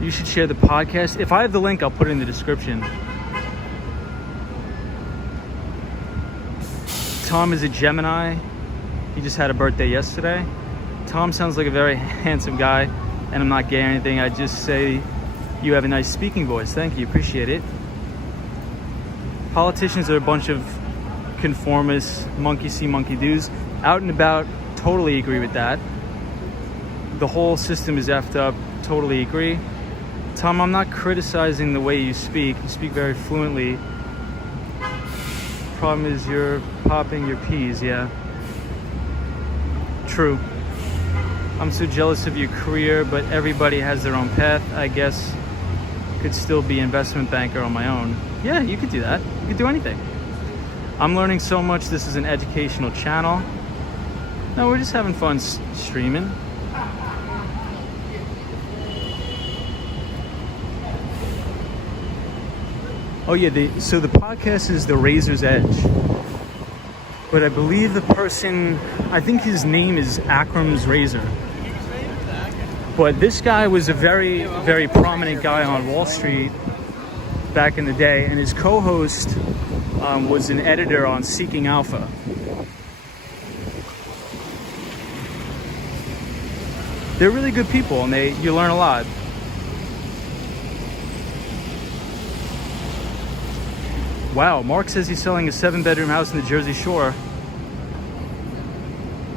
You should share the podcast. If I have the link, I'll put it in the description. Tom is a Gemini. He just had a birthday yesterday. Tom sounds like a very handsome guy, and I'm not gay or anything. I just say you have a nice speaking voice. Thank you, appreciate it. Politicians are a bunch of conformists, monkey see, monkey do's. Out and about, totally agree with that. The whole system is effed up, totally agree. Tom, I'm not criticizing the way you speak. You speak very fluently. Problem is you're popping your peas, yeah. True. I'm so jealous of your career, but everybody has their own path. I guess could still be investment banker on my own. Yeah, you could do that. You could do anything. I'm learning so much. This is an educational channel. No, we're just having fun streaming. Oh yeah, so the podcast is The Razor's Edge. But I believe the person, I think his name is Akram's Razor. But this guy was a very, very prominent guy on Wall Street back in the day, and his co-host was an editor on Seeking Alpha. They're really good people, and you learn a lot. Wow, Mark says he's selling a 7-bedroom house in the Jersey Shore.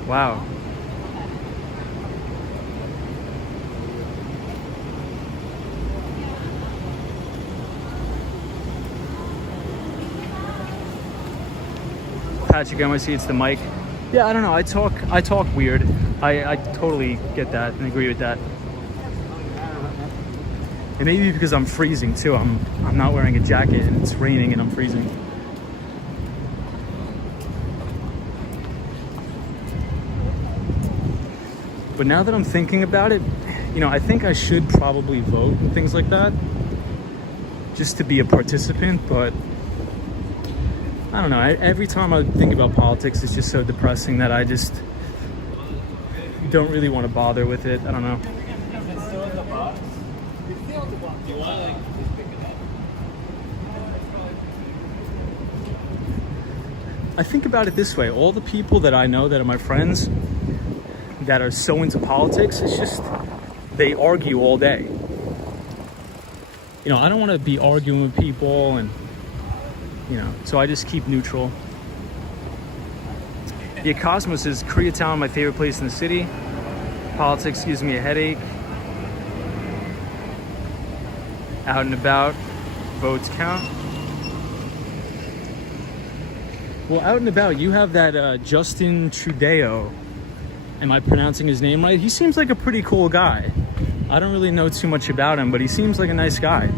Wow. Patrick, I see it's the mic. Yeah, I don't know. I talk weird. I totally get that and agree with that. And maybe because I'm freezing too. I'm not wearing a jacket and it's raining and I'm freezing. But now that I'm thinking about it, I think I should probably vote and things like that, just to be a participant. But I don't know. Every time I think about politics, it's just so depressing that I just don't really want to bother with it. I don't know. I think about it this way. All the people that I know that are my friends that are so into politics, it's just they argue all day. I don't want to be arguing with people, and so I just keep neutral. Yeah, Cosmos is Koreatown, my favorite place in the city. Politics gives me a headache. Out and about, votes count. Well, out and about, you have that Justin Trudeau. Am I pronouncing his name right? He seems like a pretty cool guy. I don't really know too much about him, but he seems like a nice guy.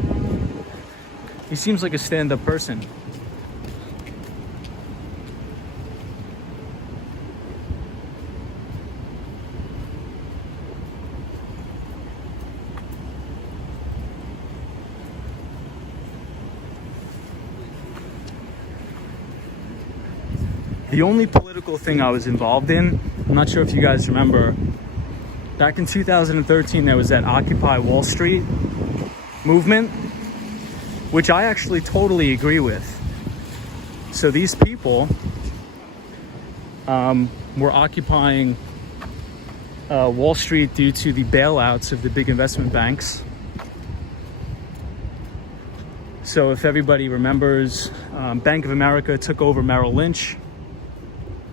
He seems like a stand-up person. The only political thing I was involved in, I'm not sure if you guys remember, back in 2013, there was that Occupy Wall Street movement, which I actually totally agree with. So these people were occupying Wall Street due to the bailouts of the big investment banks. So if everybody remembers, Bank of America took over Merrill Lynch.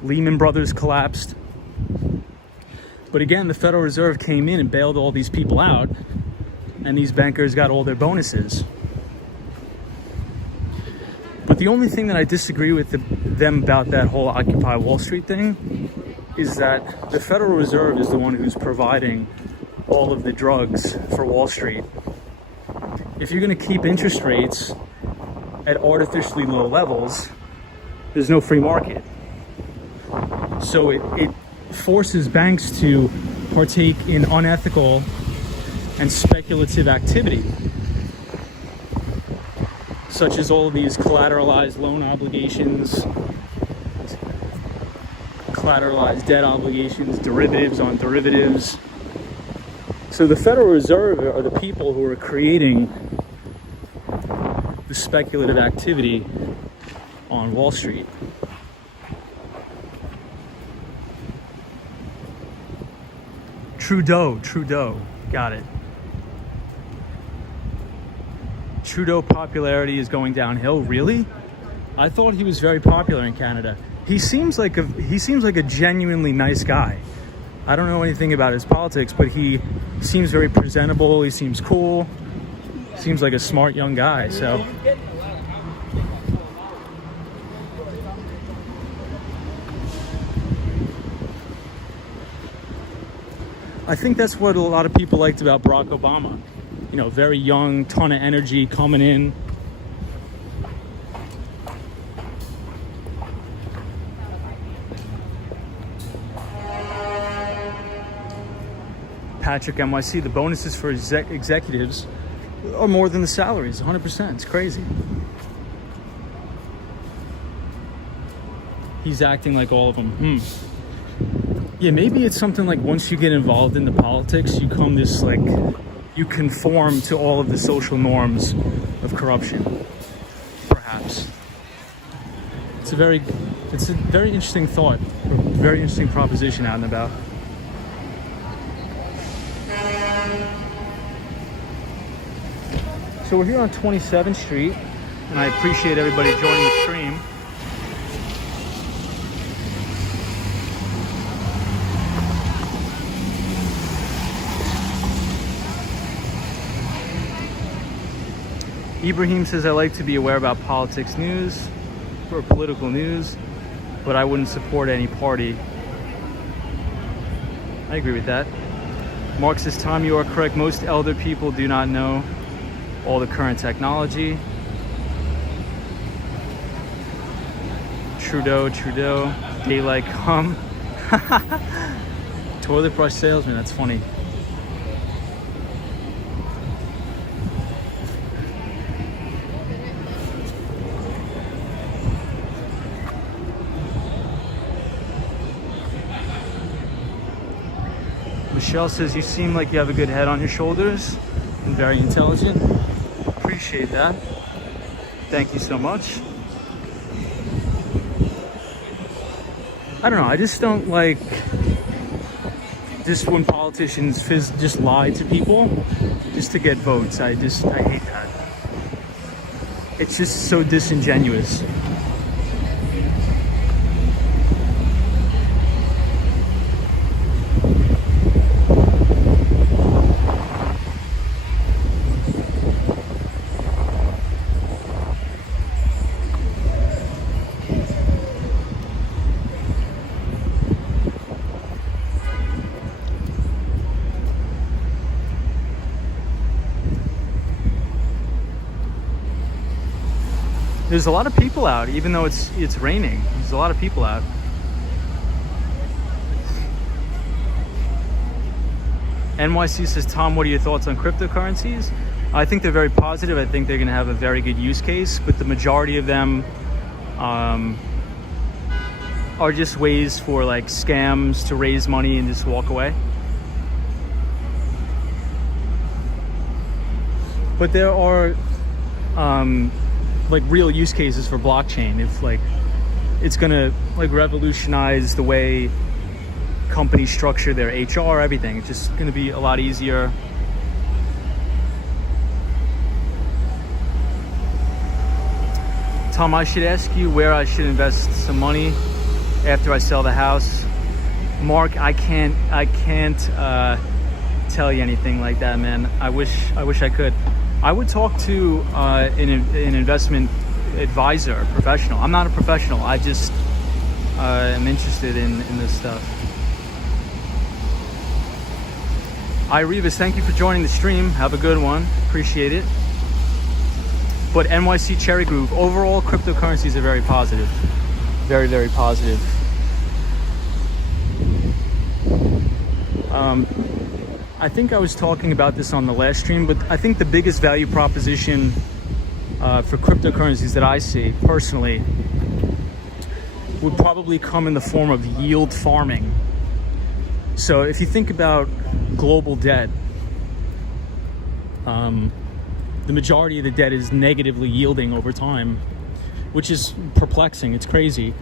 Lehman Brothers collapsed. But again, the Federal Reserve came in and bailed all these people out, and these bankers got all their bonuses. But the only thing that I disagree with them about that whole Occupy Wall Street thing is that the Federal Reserve is the one who's providing all of the drugs for Wall Street. If you're going to keep interest rates at artificially low levels, there's no free market. So it forces banks to partake in unethical and speculative activity, such as all of these collateralized loan obligations, collateralized debt obligations, derivatives on derivatives. So the Federal Reserve are the people who are creating the speculative activity on Wall Street. Trudeau, got it. Trudeau popularity is going downhill. Really? I thought he was very popular in Canada. He seems like a genuinely nice guy. I don't know anything about his politics, but he seems very presentable. He seems cool. Seems like a smart young guy. So I think that's what a lot of people liked about Barack Obama. You know, very young, ton of energy coming in. Patrick NYC, the bonuses for executives are more than the salaries, 100%. It's crazy. He's acting like all of them. Yeah, maybe it's something like once you get involved in the politics, you conform to all of the social norms of corruption, perhaps. It's a very interesting thought, a very interesting proposition out and about. So we're here on 27th Street, and I appreciate everybody joining the stream. Ibrahim says, I like to be aware about politics news or political news, but I wouldn't support any party. I agree with that. Mark says, Tom, you are correct. Most elder people do not know all the current technology. Trudeau, daylight come. Toilet brush salesman, that's funny. Michelle says, you seem like you have a good head on your shoulders and very intelligent. Appreciate that. Thank you so much. I don't know, I just don't like just when politicians just lie to people just to get votes. I hate that. It's just so disingenuous. There's a lot of people out, even though it's raining. There's a lot of people out. NYC says, Tom, what are your thoughts on cryptocurrencies? I think they're very positive. I think they're going to have a very good use case, but the majority of them are just ways for like scams to raise money and just walk away. But there are like real use cases for blockchain. If like it's gonna like revolutionize the way companies structure their HR, everything. It's just gonna be a lot easier. Tom, I should ask you where I should invest some money after I sell the house. Mark, I can't tell you anything like that, man. I wish I could. I would talk to an investment advisor, professional. I'm not a professional. I just am interested in this stuff. Irevis, thank you for joining the stream. Have a good one. Appreciate it. But NYC Cherry Groove, overall, cryptocurrencies are very positive. Very, very positive. I think I was talking about this on the last stream, but I think the biggest value proposition for cryptocurrencies that I see personally would probably come in the form of yield farming. So if you think about global debt, the majority of the debt is negatively yielding over time, which is perplexing. It's crazy.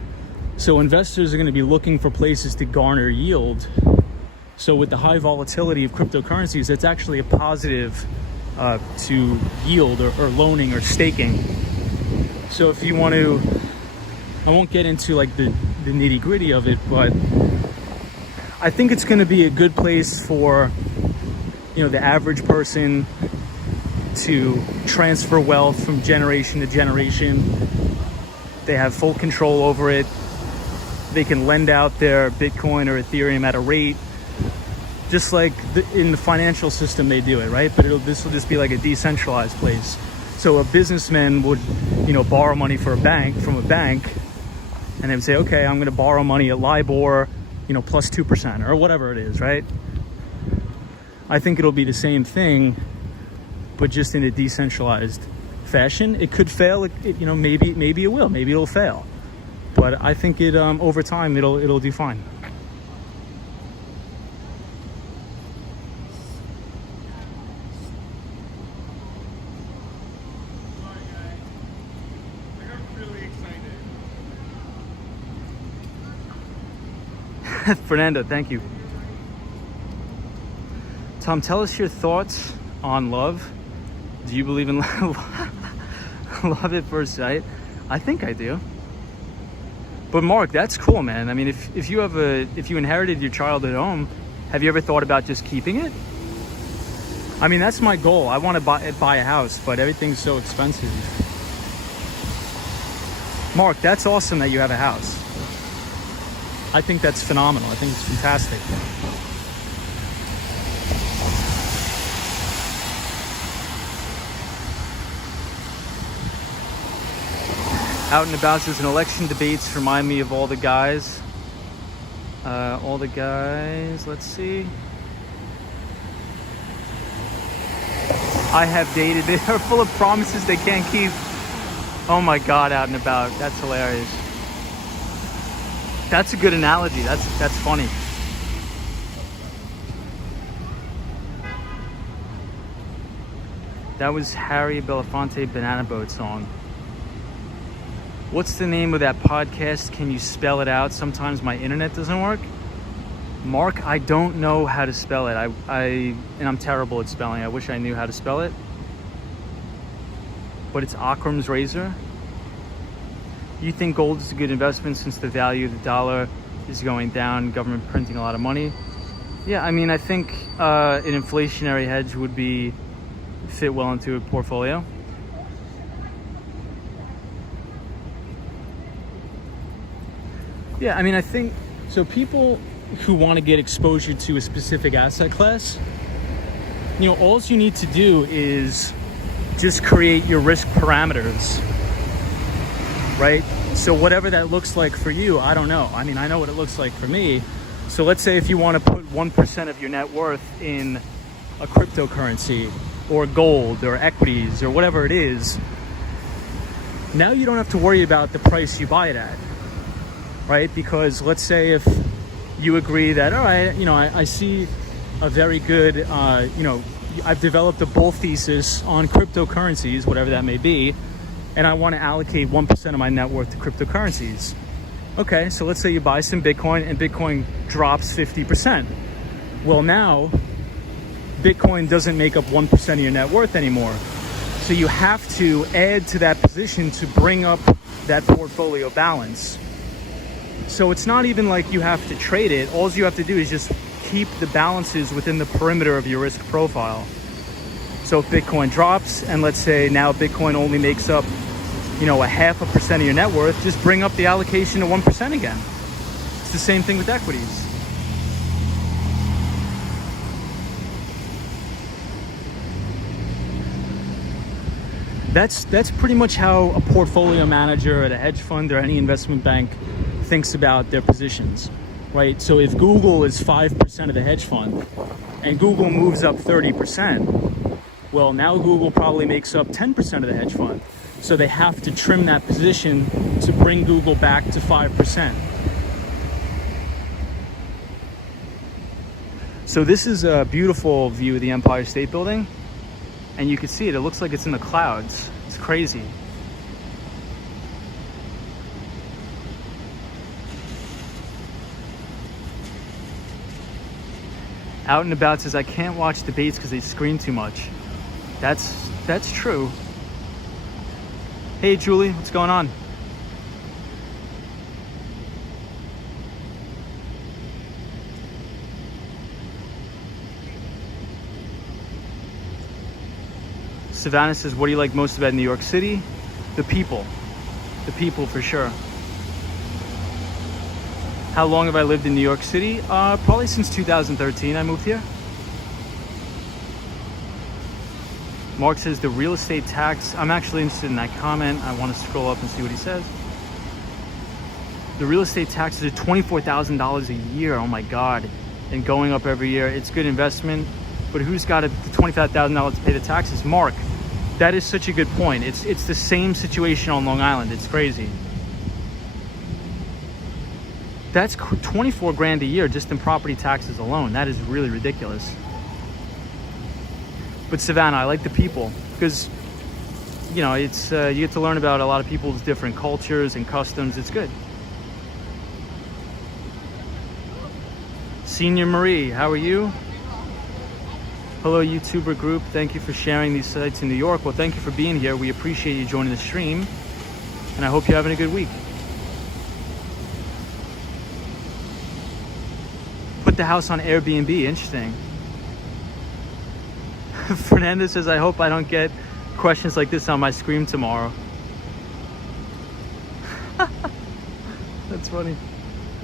So investors are going to be looking for places to garner yield. So with the high volatility of cryptocurrencies, it's actually a positive to yield or loaning or staking. So if you want to, I won't get into like the nitty gritty of it, but I think it's going to be a good place for, you know, the average person to transfer wealth from generation to generation. They have full control over it. They can lend out their Bitcoin or Ethereum at a rate, just like in the financial system they do it, right? But this will just be like a decentralized place. So a businessman would, you know, borrow money from a bank, and they would say, okay, I'm going to borrow money at LIBOR, you know, plus 2% or whatever it is, right? I think it'll be the same thing, but just in a decentralized fashion. It could fail, you know, maybe it will, maybe it'll fail. But I think it over time it'll do fine. Fernando, thank you. Tom, tell us your thoughts on love. Do you believe in love at first sight? I think I do. But Mark, that's cool, man. I mean, if you inherited your childhood home, have you ever thought about just keeping it? I mean, that's my goal. I want to buy a house, but everything's so expensive. Mark, that's awesome that you have a house. I think that's phenomenal. I think it's fantastic. Out and about, there's an election debates. Remind me of all the guys. Let's see. I have dated. They are full of promises they can't keep. Oh my God, out and about. That's hilarious. That's a good analogy. That's funny. That was Harry Belafonte Banana Boat song. What's the name of that podcast? Can you spell it out? Sometimes my internet doesn't work. Mark, I don't know how to spell it. And I'm terrible at spelling. I wish I knew how to spell it. But it's Akram's Razor. You think gold is a good investment since the value of the dollar is going down, government printing a lot of money? Yeah, I mean, I think an inflationary hedge would fit well into a portfolio. Yeah, I mean, I think, so people who want to get exposure to a specific asset class, you know, all you need to do is just create your risk parameters, right? So whatever that looks like for you, I don't know. I mean, I know what it looks like for me. So let's say if you want to put 1% of your net worth in a cryptocurrency or gold or equities or whatever it is, now you don't have to worry about the price you buy it at, right? Because let's say if you agree that, all right, you know, I see a very good, you know, I've developed a bull thesis on cryptocurrencies, whatever that may be, and I want to allocate 1% of my net worth to cryptocurrencies. Okay, so let's say you buy some Bitcoin and Bitcoin drops 50%. Well, now Bitcoin doesn't make up 1% of your net worth anymore. So you have to add to that position to bring up that portfolio balance. So it's not even like you have to trade it. All you have to do is just keep the balances within the perimeter of your risk profile. So if Bitcoin drops, and let's say now Bitcoin only makes up a 0.5% of your net worth, just bring up the allocation to 1% again. It's the same thing with equities. That's pretty much how a portfolio manager at a hedge fund or any investment bank thinks about their positions, right? So if Google is 5% of the hedge fund and Google moves up 30%, well, now Google probably makes up 10% of the hedge fund. So they have to trim that position to bring Google back to 5%. So this is a beautiful view of the Empire State Building. And you can see it. It looks like it's in the clouds. It's crazy. Out and About says, I can't watch debates because they scream too much. That's true. Hey, Julie, what's going on? Savannah says, what do you like most about New York City? The people. The people, for sure. How long have I lived in New York City? Probably since 2013 I moved here. Mark says, the real estate tax. I'm actually interested in that comment. I want to scroll up and see what he says. The real estate taxes are $24,000 a year. Oh my God. And going up every year. It's good investment. But who's got the $25,000 to pay the taxes? Mark, that is such a good point. It's the same situation on Long Island. It's crazy. That's 24 grand a year just in property taxes alone. That is really ridiculous. But Savannah, I like the people because, it's you get to learn about a lot of people's different cultures and customs. It's good. Senior Marie, how are you? Hello, YouTuber group. Thank you for sharing these sites in New York. Well, thank you for being here. We appreciate you joining the stream, and I hope you're having a good week. Put the house on Airbnb. Interesting. Fernando says, I hope I don't get questions like this on my screen tomorrow. That's funny.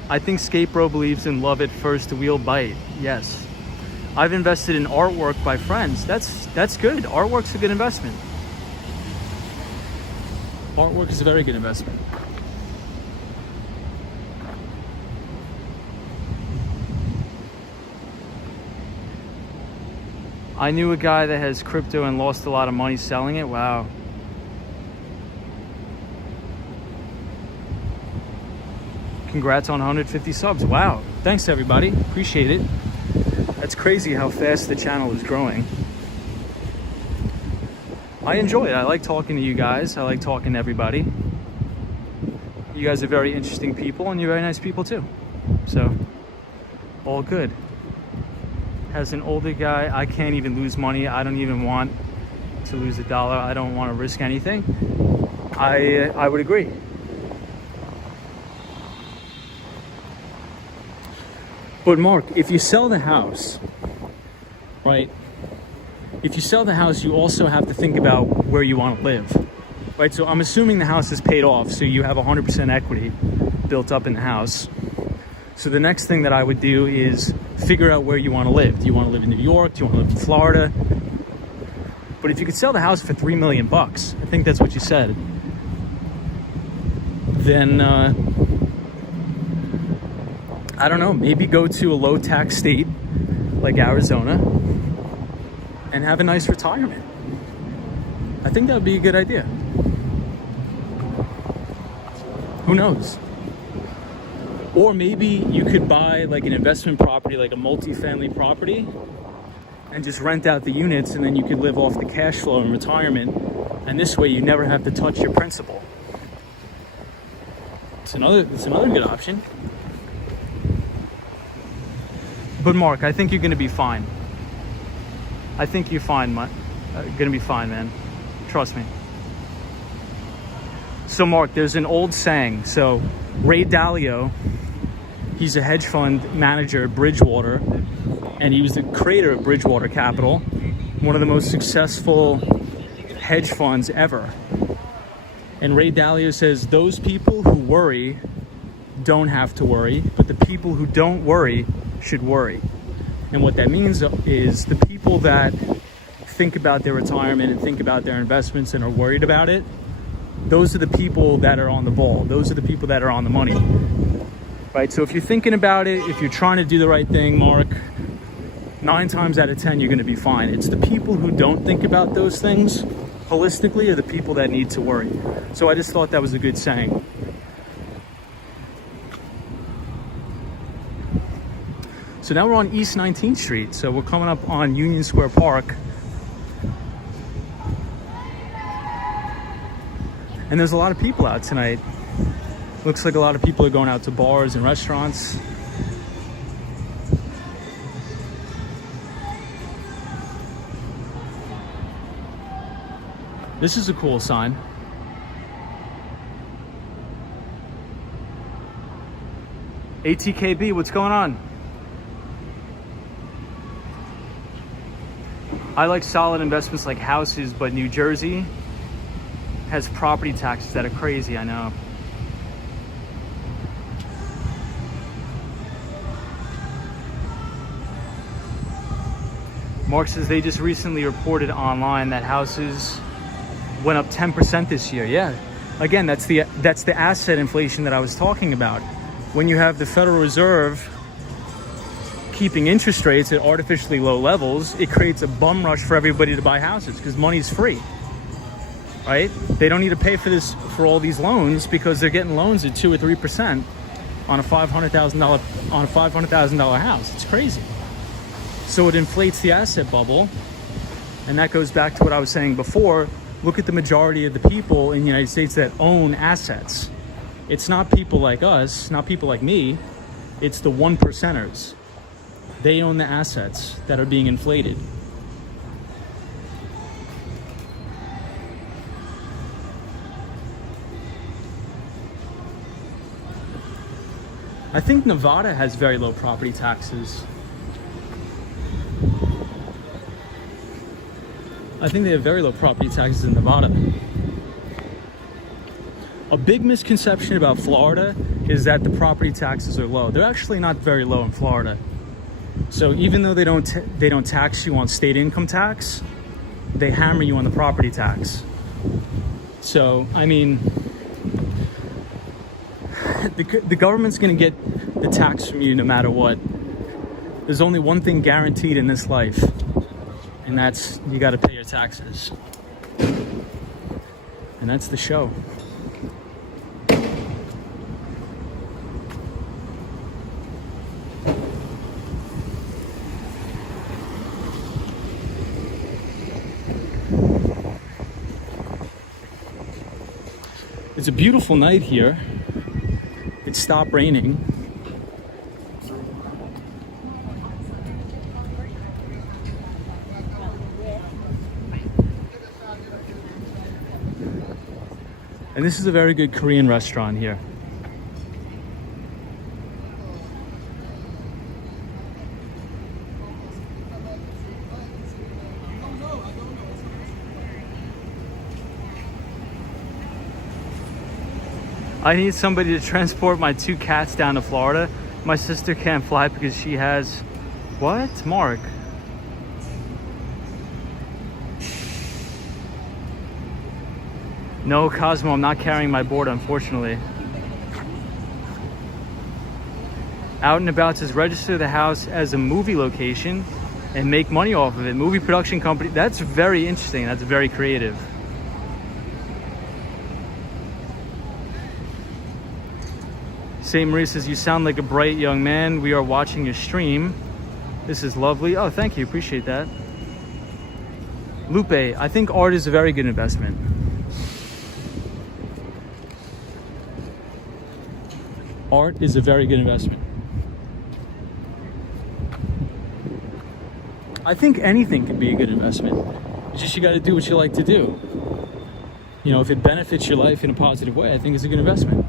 I think Skate Bro believes in love at first wheel bite. Yes. I've invested in artwork by friends. That's good. Artwork's a good investment. Artwork is a very good investment. I knew a guy that has crypto and lost a lot of money selling it. Wow. Congrats on 150 subs. Wow. Thanks, everybody. Appreciate it. That's crazy how fast the channel is growing. I enjoy it. I like talking to you guys. I like talking to everybody. You guys are very interesting people, and you're very nice people too. So, all good. As an older guy, I can't even lose money. I don't even want to lose $1. I don't want to risk anything. I would agree. But Mark, if you sell the house, right? If you sell the house, you also have to think about where you want to live, right? So I'm assuming the house is paid off, so you have 100% equity built up in the house. So the next thing that I would do is figure out where you want to live. Do you want to live in New York? Do you want to live in Florida? But if you could sell the house for $3 million, I think that's what you said, then I don't know, maybe go to a low tax state like Arizona and have a nice retirement. I think that would be a good idea. Who knows? Or maybe you could buy like an investment property, like a multi-family property, and just rent out the units, and then you could live off the cash flow in retirement. And this way you never have to touch your principal. It's another good option. But Mark, I think you're going to be fine. I think you're fine, going to be fine, man. Trust me. So Mark, there's an old saying. So Ray Dalio, he's a hedge fund manager at Bridgewater, and he was the creator of Bridgewater Capital, one of the most successful hedge funds ever. And Ray Dalio says those people who worry don't have to worry, but the people who don't worry should worry. And what that means is the people that think about their retirement and think about their investments and are worried about it, those are the people that are on the ball. Those are the people that are on the money, right? So if you're thinking about it, if you're trying to do the right thing, Mark, 9 times out of 10, you're going to be fine. It's the people who don't think about those things holistically are the people that need to worry. So I just thought that was a good saying. So now we're on East 19th Street. So we're coming up on Union Square Park. And there's a lot of people out tonight. Looks like a lot of people are going out to bars and restaurants. This is a cool sign. ATKB, what's going on? I like solid investments like houses, but New Jersey has property taxes that are crazy, I know. Mark says they just recently reported online that houses went up 10% this year. Yeah, again, that's the asset inflation that I was talking about. When you have the Federal Reserve keeping interest rates at artificially low levels, it creates a bum rush for everybody to buy houses because money's free, right? They don't need to pay for all these loans because they're getting loans at 2 or 3% on a $500,000 house. It's crazy. So it inflates the asset bubble, and that goes back to what I was saying before. Look at the majority of the people in the United States that own assets. It's not people like us, not people like me. It's the 1%ers. They own the assets that are being inflated. I think Nevada has very low property taxes. I think they have very low property taxes in Nevada. A big misconception about Florida is that the property taxes are low. They're actually not very low in Florida. So even though they don't tax you on state income tax, they hammer you on the property tax. So, I mean, the government's going to get the tax from you no matter what. There's only one thing guaranteed in this life, and that's you got to pay your taxes. And that's the show. It's a beautiful night here. It stopped raining. And this is a very good Korean restaurant here. I need somebody to transport my 2 cats down to Florida. My sister can't fly because she has... What? Mark? No, Cosmo, I'm not carrying my board, unfortunately. Out and About says register the house as a movie location and make money off of it. Movie production company. That's very interesting. That's very creative. St. Marie says, you sound like a bright young man. We are watching your stream. This is lovely. Oh, thank you. Appreciate that. Lupe, I think art is a very good investment. Art is a very good investment. I think anything can be a good investment. It's just you got to do what you like to do. You know, if it benefits your life in a positive way, I think it's a good investment.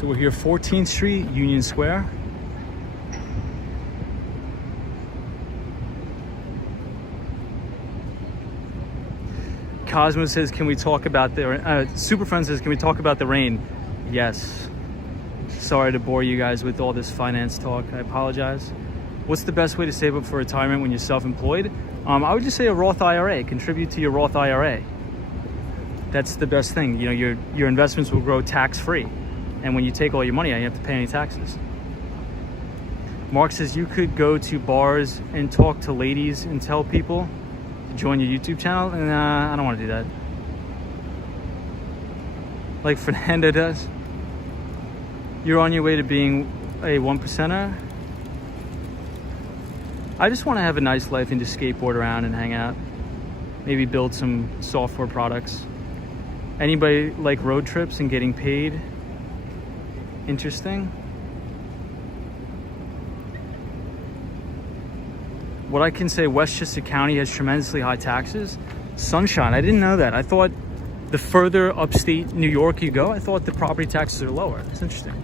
So we're here, 14th Street, Union Square. Cosmo says, can we talk about the, Super Friend says, can we talk about the rain? Yes. Sorry to bore you guys with all this finance talk. I apologize. What's the best way to save up for retirement when you're self-employed? I would just say a Roth IRA. Contribute to your Roth IRA. That's the best thing. You know, your investments will grow tax-free. And when you take all your money out, you don't have to pay any taxes. Mark says, you could go to bars and talk to ladies and tell people to join your YouTube channel. Nah, I don't want to do that. Like Fernando does. You're on your way to being a 1%er. I just want to have a nice life and just skateboard around and hang out. Maybe build some software products. Anybody like road trips and getting paid? Interesting. What I can say, Westchester County has tremendously high taxes. Sunshine, I didn't know that. I thought the further upstate New York you go, I thought the property taxes are lower. That's interesting.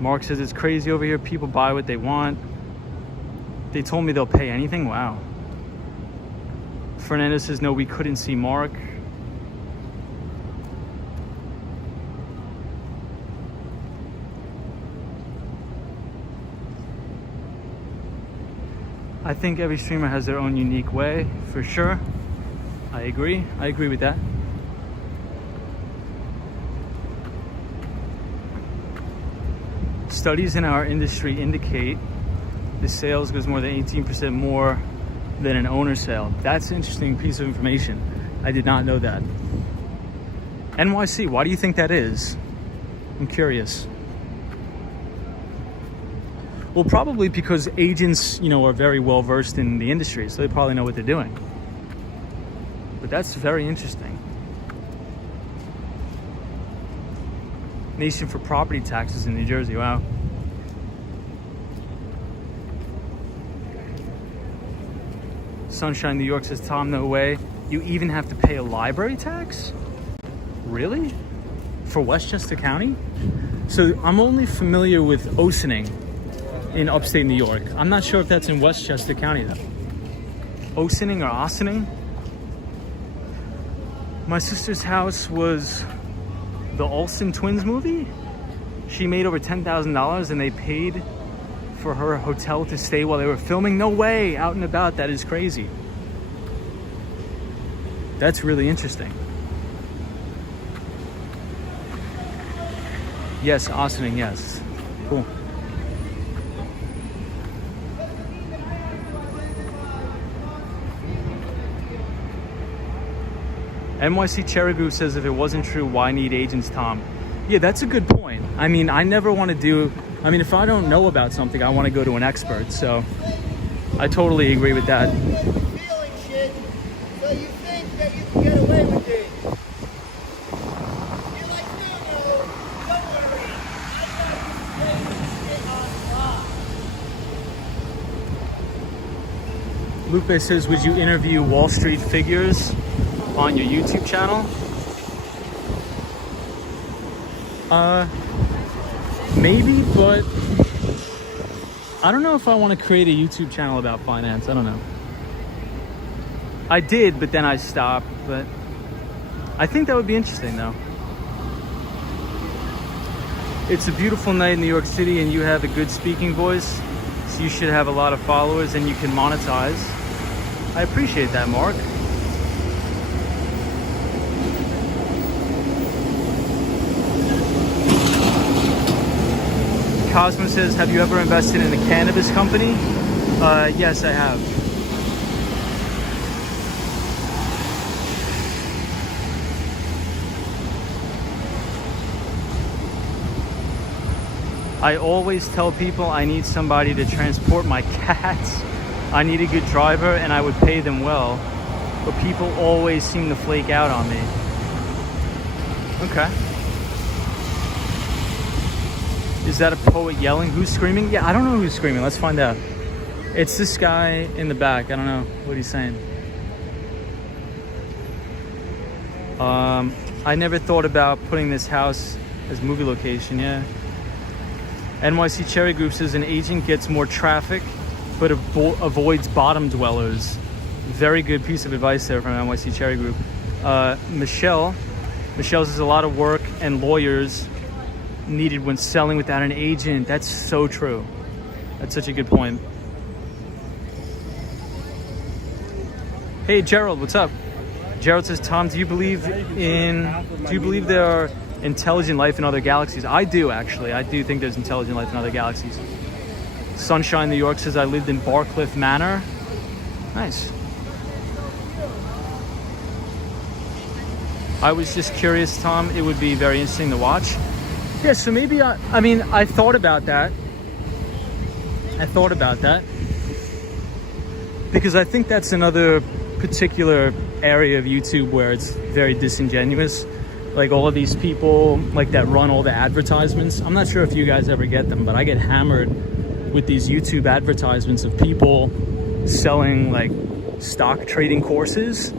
Mark says, it's crazy over here. People buy what they want. They told me they'll pay anything. Wow. Fernando says, no, we couldn't see Mark. I think every streamer has their own unique way, for sure. I agree with that. Studies in our industry indicate the sales goes more than 18% more than an owner sale. That's an interesting piece of information. I did not know that. NYC, why do you think that is? I'm curious. Well, probably because agents, you know, are very well versed in the industry, so they probably know what they're doing. But that's very interesting. Nation for property taxes in New Jersey, wow. Sunshine New York says, Tom, no way. You even have to pay a library tax? Really? For Westchester County? So I'm only familiar with Ossining in upstate New York. I'm not sure if that's in Westchester County though. Ossining or Ossining? My sister's house was the Olsen twins movie. She made over $10,000 and they paid for her hotel to stay while they were filming. No way, out and about. That is crazy. That's really interesting. Yes, Ossining, yes. Cool. NYC Cherry Group says, if it wasn't true, why need agents, Tom? Yeah, that's a good point. I mean, I never want to do, I mean, if I don't know about something, I want to go to an expert. So I totally agree with that. Feeling shit, so you think that you can get away with it. You're like, no, don't worry. I got this shit on lock. Lupe says, would you interview Wall Street figures on your YouTube channel? Maybe, but I don't know if I want to create a YouTube channel about finance. I don't know. I did, but then I stopped. But I think that would be interesting though. It's a beautiful night in New York City and you have a good speaking voice, so you should have a lot of followers and you can monetize. I appreciate that, Mark. Cosmo says, have you ever invested in a cannabis company? Yes, I have. I always tell people I need somebody to transport my cats. I need a good driver and I would pay them well. But people always seem to flake out on me. Okay. Is that a poet yelling? Who's screaming? Yeah, I don't know who's screaming. Let's find out. It's this guy in the back. I don't know what he's saying. I never thought about putting this house as movie location. Yeah. NYC Cherry Group says an agent gets more traffic, but avoids bottom dwellers. Very good piece of advice there from NYC Cherry Group. Michelle says a lot of work and lawyers needed when selling without an agent. That's so true. That's such a good point. Hey Gerald, what's up? Gerald says, Tom, do you believe there are intelligent life in other galaxies? I do, actually. I do think there's intelligent life in other galaxies. Sunshine New York says, I lived in Barcliff Manor. Nice. I was just curious, Tom. It would be very interesting to watch. Yeah, so maybe I thought about that. Because I think that's another particular area of YouTube where it's very disingenuous. Like all of these people like that run all the advertisements. I'm not sure if you guys ever get them, but I get hammered with these YouTube advertisements of people selling like stock trading courses.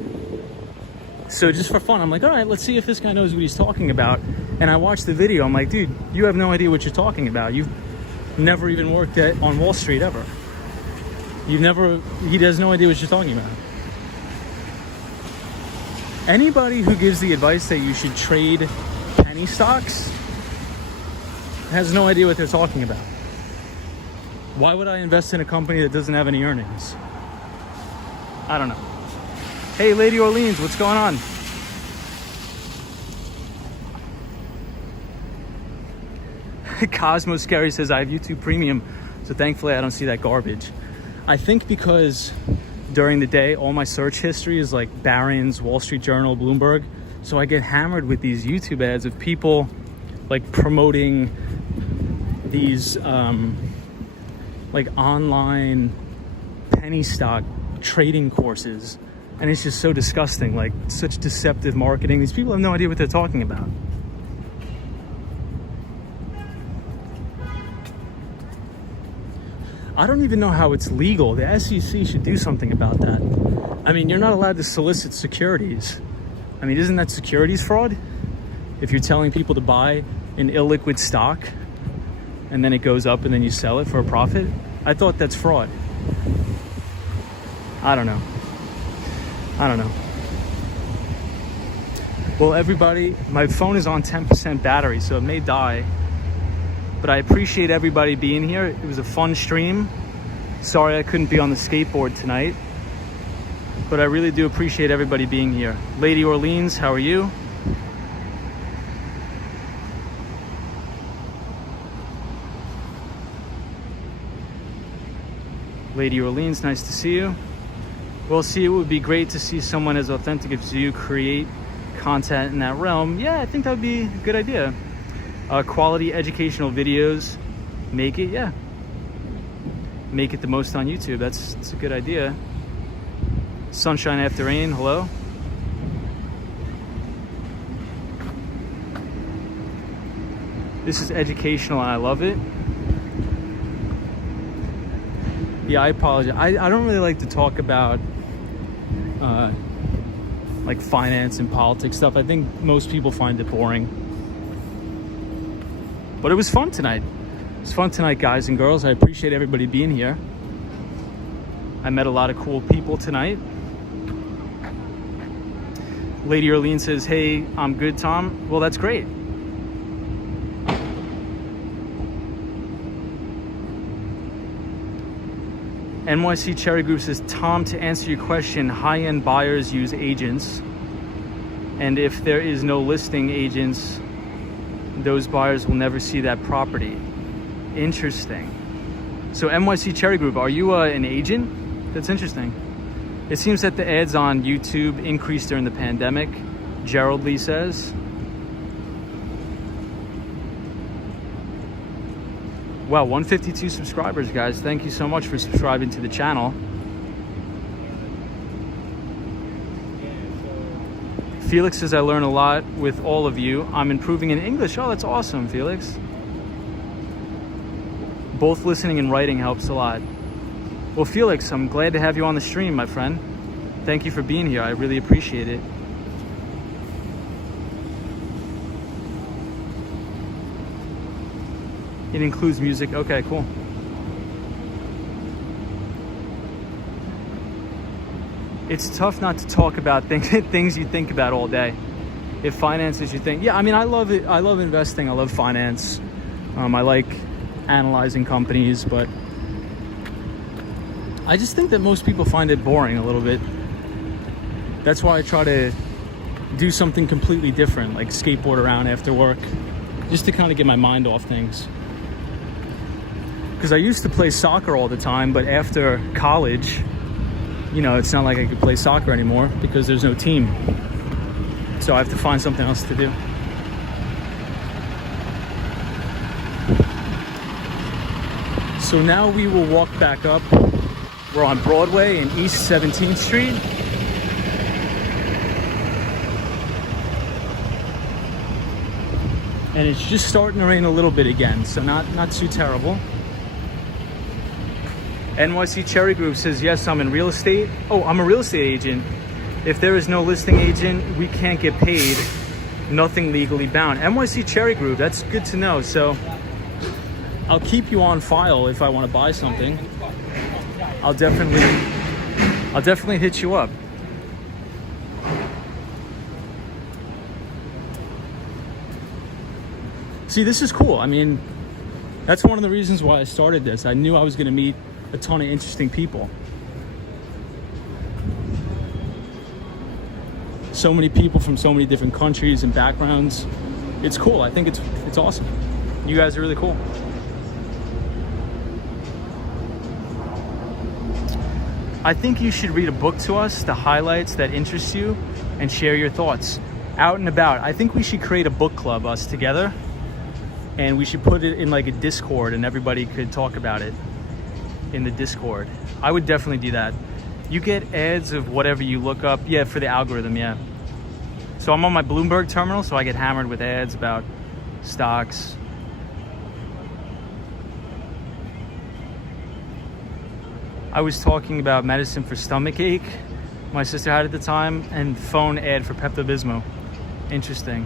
So just for fun, I'm like, all right, let's see if this guy knows what he's talking about. And I watched the video. I'm like, dude, you have no idea what you're talking about. You've never even worked on Wall Street ever. He has no idea what you're talking about. Anybody who gives the advice that you should trade penny stocks has no idea what they're talking about. Why would I invest in a company that doesn't have any earnings? I don't know. Hey, Lady Orleans, what's going on? Cosmo Scary says, I have YouTube Premium, so thankfully I don't see that garbage. I think because during the day, all my search history is like Barron's, Wall Street Journal, Bloomberg. So I get hammered with these YouTube ads of people like promoting these like online penny stock trading courses. And it's just so disgusting, like such deceptive marketing. These people have no idea what they're talking about. I don't even know how it's legal. The SEC should do something about that. I mean, you're not allowed to solicit securities. I mean, isn't that securities fraud? If you're telling people to buy an illiquid stock and then it goes up and then you sell it for a profit, I thought that's fraud. I don't know. Well, everybody, my phone is on 10% battery, so it may die. But I appreciate everybody being here. It was a fun stream. Sorry I couldn't be on the skateboard tonight. But I really do appreciate everybody being here. Lady Orleans, how are you? Lady Orleans, nice to see you. Well, see, it would be great to see someone as authentic as you create content in that realm. Yeah, I think that would be a good idea. Quality educational videos, make it the most on YouTube. That's a good idea. Sunshine after rain, hello. This is educational and I love it. Yeah, I apologize. I don't really like to talk about like finance and politics stuff. I think most people find it boring. But it was fun tonight. It was fun tonight, guys and girls. I appreciate everybody being here. I met a lot of cool people tonight. Lady Orleans says, hey, I'm good, Tom. Well, that's great. NYC Cherry Group says, Tom, to answer your question, high-end buyers use agents. And if there is no listing agents, those buyers will never see that property. Interesting. So NYC Cherry Group, are you an agent? That's interesting. It seems that the ads on YouTube increased during the pandemic, Gerald Lee says. Wow, 152 subscribers, guys. Thank you so much for subscribing to the channel. Felix says, I learn a lot with all of you. I'm improving in English. Oh, that's awesome, Felix. Both listening and writing helps a lot. Well, Felix, I'm glad to have you on the stream, my friend. Thank you for being here. I really appreciate it. It includes music. Okay, cool. It's tough not to talk about things you think about all day. If finances you think, yeah, I mean, I love it. I love investing. I love finance. I like analyzing companies, but I just think that most people find it boring a little bit. That's why I try to do something completely different, like skateboard around after work, just to kind of get my mind off things. Because I used to play soccer all the time, but after college, you know, it's not like I could play soccer anymore because there's no team. So I have to find something else to do. So now we will walk back up. We're on Broadway and East 17th Street. And it's just starting to rain a little bit again, so not too terrible. NYC Cherry Group says, yes, I'm in real estate. Oh, I'm a real estate agent. If there is no listing agent, we can't get paid. Nothing legally bound. NYC Cherry Group, that's good to know. So I'll keep you on file if I want to buy something. I'll definitely hit you up. See, this is cool. I mean, that's one of the reasons why I started this. I knew I was going to meet a ton of interesting people. So many people from so many different countries and backgrounds. It's cool. I think it's awesome. You guys are really cool. I think you should read a book to us, the highlights that interest you, and share your thoughts out and about. I think we should create a book club, us together, and we should put it in like a Discord and everybody could talk about it in the Discord. I would definitely do that. You get ads of whatever you look up. Yeah, for the algorithm, yeah. So I'm on my Bloomberg terminal, so I get hammered with ads about stocks. I was talking about medicine for stomach ache my sister had at the time, and phone ad for Pepto-Bismol. Interesting.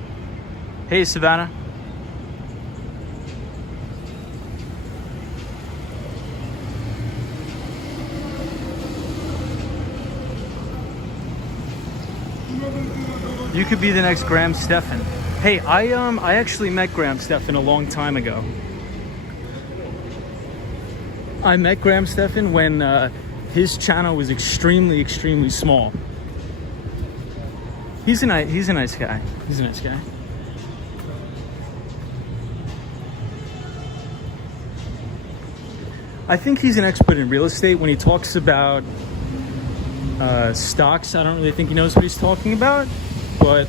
Hey, Savannah. You could be the next Graham Stephan. Hey, I actually met Graham Stephan a long time ago. I met Graham Stephan when his channel was extremely small. He's a nice guy. He's a nice guy. I think he's an expert in real estate. When he talks about stocks, I don't really think he knows what he's talking about, but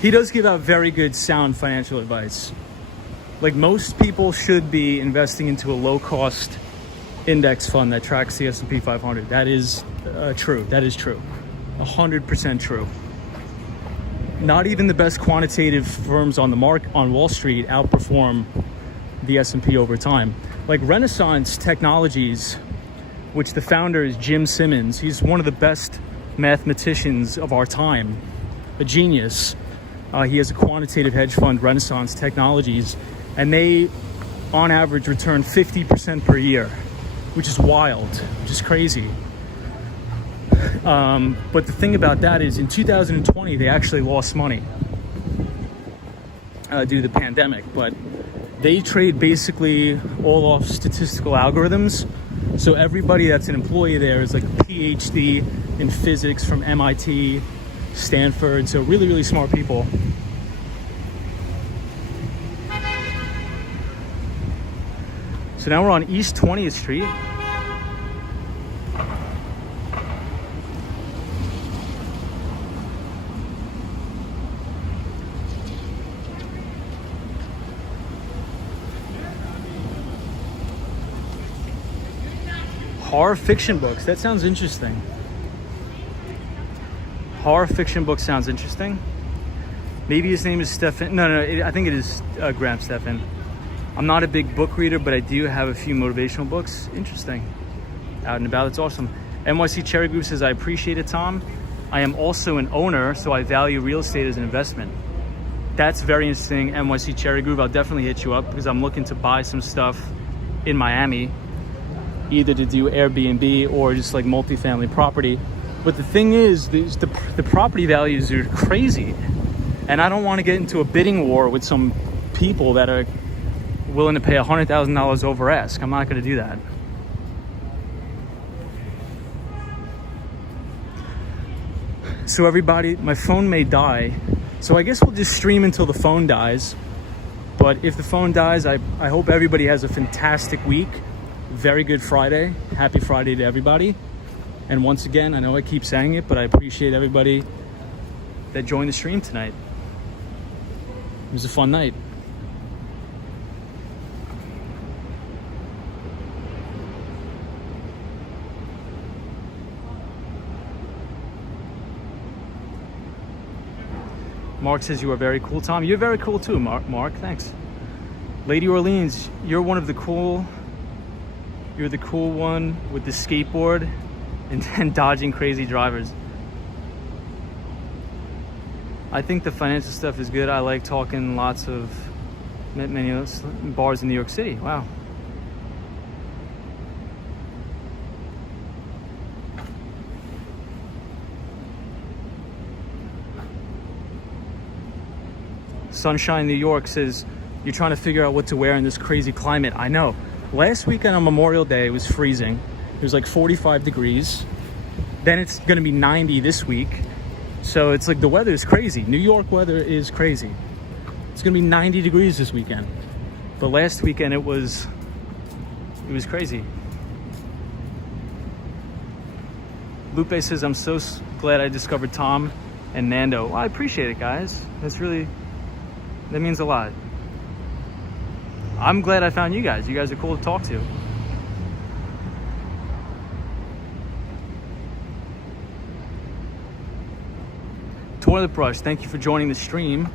he does give out very good, sound financial advice. Like, most people should be investing into a low-cost index fund that tracks the S&P 500. That is true. That is true. 100% true. Not even the best quantitative firms on Wall Street outperform the S&P over time. Like Renaissance Technologies, which the founder is Jim Simmons. He's one of the best mathematicians of our time, a genius. He has a quantitative hedge fund, Renaissance Technologies, and they, on average, return 50% per year, which is wild, which is crazy. But the thing about that is, in 2020, they actually lost money due to the pandemic, but they trade basically all off statistical algorithms. So everybody that's an employee there is like a PhD in physics from MIT, Stanford, so really smart people. So now we're on East 20th Street. Horror fiction books, that sounds interesting. Horror fiction book sounds interesting. Maybe his name is Stephan. No, I think it is Graham Stephan. I'm not a big book reader, but I do have a few motivational books. Interesting. out and about. It's awesome. NYC Cherry Group says, I appreciate it, Tom. I am also an owner, so I value real estate as an investment. That's very interesting, NYC Cherry Group. I'll definitely hit you up because I'm looking to buy some stuff in Miami, either to do Airbnb or just like multifamily property. But the thing is, the property values are crazy. And I don't want to get into a bidding war with some people that are willing to pay $100,000 over ask. I'm not going to do that. So everybody, my phone may die. So I guess we'll just stream until the phone dies. But if the phone dies, I hope everybody has a fantastic week. Very good Friday. Happy Friday to everybody. And once again, I know I keep saying it, but I appreciate everybody that joined the stream tonight. It was a fun night. Mark says you are very cool, Tom. You're very cool too, Mark. Thanks. Lady Orleans, you're one of the cool. You're the cool one with the skateboard and dodging crazy drivers. I think the financial stuff is good. I like talking lots of many of those bars in New York City. Wow. Sunshine New York says, you're trying to figure out what to wear in this crazy climate. I know. Last weekend on Memorial Day, it was freezing. It was like 45 degrees. Then it's going to be 90 this week. So it's like the weather is crazy. New York weather is crazy. It's going to be 90 degrees this weekend. But last weekend it was crazy. Lupe says, I'm so glad I discovered Tom and Nando. Well, I appreciate it, guys. That means a lot. I'm glad I found you guys. You guys are cool to talk to. Toilet Brush, thank you for joining the stream.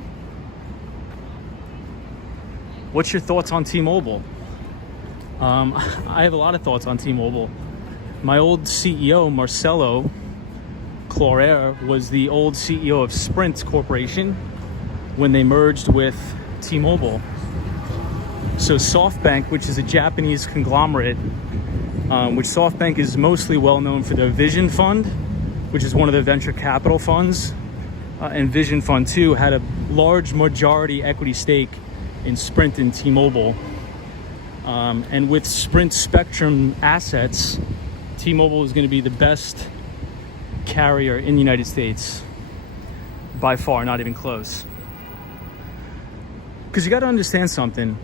What's your thoughts on T-Mobile? I have a lot of thoughts on T-Mobile. My old CEO, Marcelo Clorer, was the old CEO of Sprint Corporation when they merged with T-Mobile. So SoftBank, which is a Japanese conglomerate, which SoftBank is mostly well known for their Vision Fund, which is one of the venture capital funds, and Vision Fund 2 had a large majority equity stake in Sprint and T-Mobile. And with Sprint Spectrum assets, T-Mobile is going to be the best carrier in the United States by far, not even close. Because you got to understand something.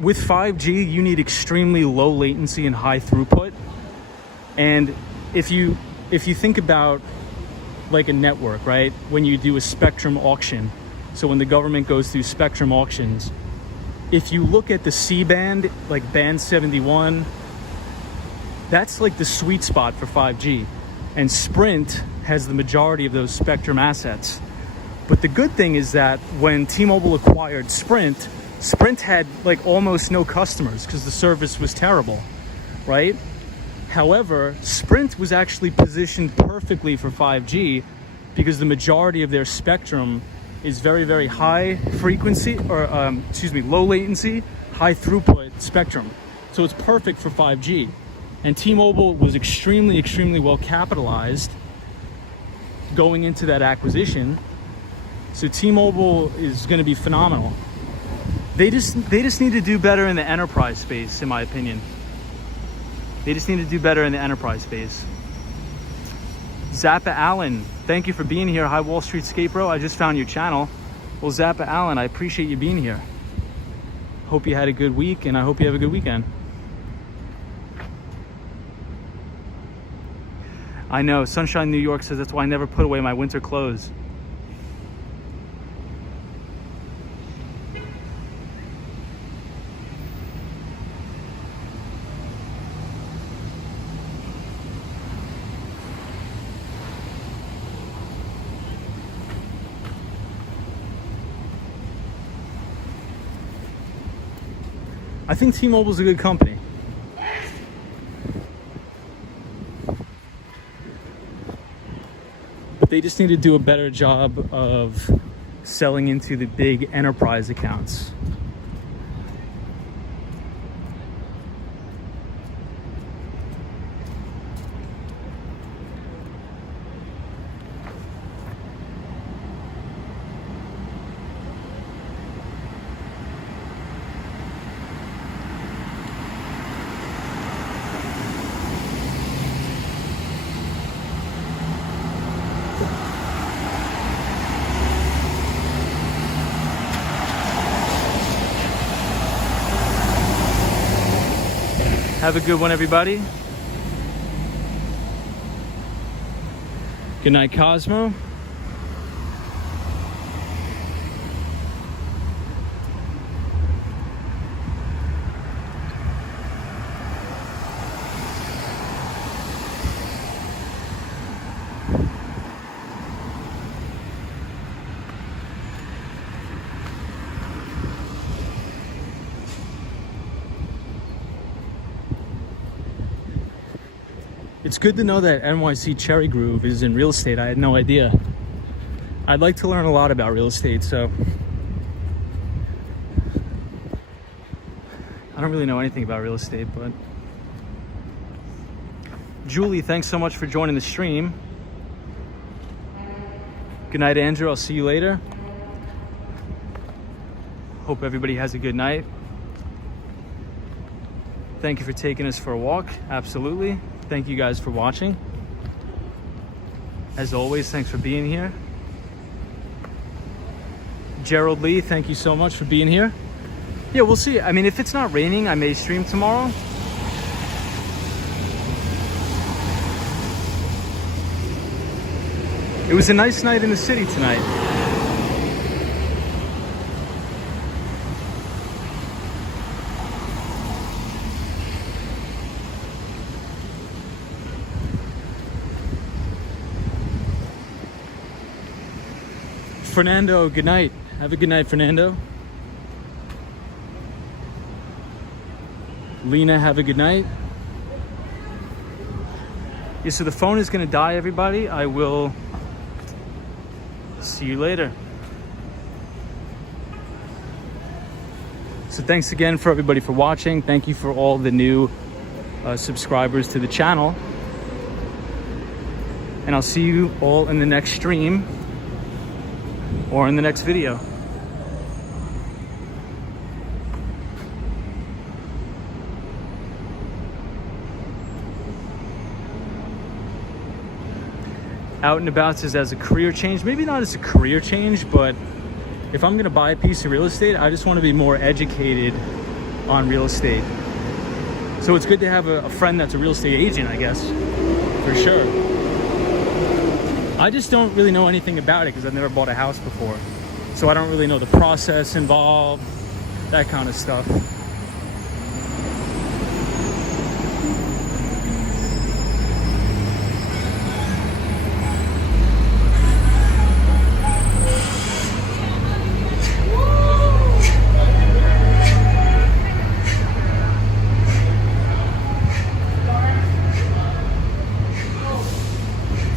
With 5G, you need extremely low latency and high throughput. And if you think about like a network, right? When you do a spectrum auction, so when the government goes through spectrum auctions, if you look at the C-band, like band 71, that's like the sweet spot for 5G. And Sprint has the majority of those spectrum assets. But the good thing is that when T-Mobile acquired Sprint, Sprint had like almost no customers because the service was terrible, right? However, Sprint was actually positioned perfectly for 5G because the majority of their spectrum is very, very high frequency, or low latency, high throughput spectrum. So it's perfect for 5G. And T-Mobile was extremely, extremely well capitalized going into that acquisition. So T-Mobile is going to be phenomenal. They just need to do better in the enterprise space, in my opinion. They just need to do better in the enterprise space. Zappa Allen, thank you for being here. Hi, Wall Street Skate Bro. I just found your channel. Well, Zappa Allen, I appreciate you being here. Hope you had a good week, and I hope you have a good weekend. I know, Sunshine New York says that's why I never put away my winter clothes. I think T-Mobile's a good company. They just need to do a better job of selling into the big enterprise accounts. Have a good one, everybody. Good night, Cosmo. It's good to know that NYC Cherry Groove is in real estate. I had no idea. I'd like to learn a lot about real estate, so I don't really know anything about real estate, but Julie, thanks so much for joining the stream. Good night, Andrew. I'll see you later. Hope everybody has a good night. Thank you for taking us for a walk. Absolutely. Thank you guys for watching. As always, thanks for being here. Gerald Lee, thank you so much for being here. Yeah, we'll see. I mean, if it's not raining, I may stream tomorrow. It was a nice night in the city tonight. Fernando, good night. Have a good night, Fernando. Lena, have a good night. Yeah, so the phone is going to die, everybody. I will see you later. So thanks again for everybody for watching. Thank you for all the new subscribers to the channel. And I'll see you all in the next stream or in the next video. Out and About says as a career change, maybe not as a career change, but if I'm gonna buy a piece of real estate, I just wanna be more educated on real estate. So it's good to have a friend that's a real estate agent, I guess, for sure. I just don't really know anything about it because I've never bought a house before. So I don't really know the process involved, that kind of stuff.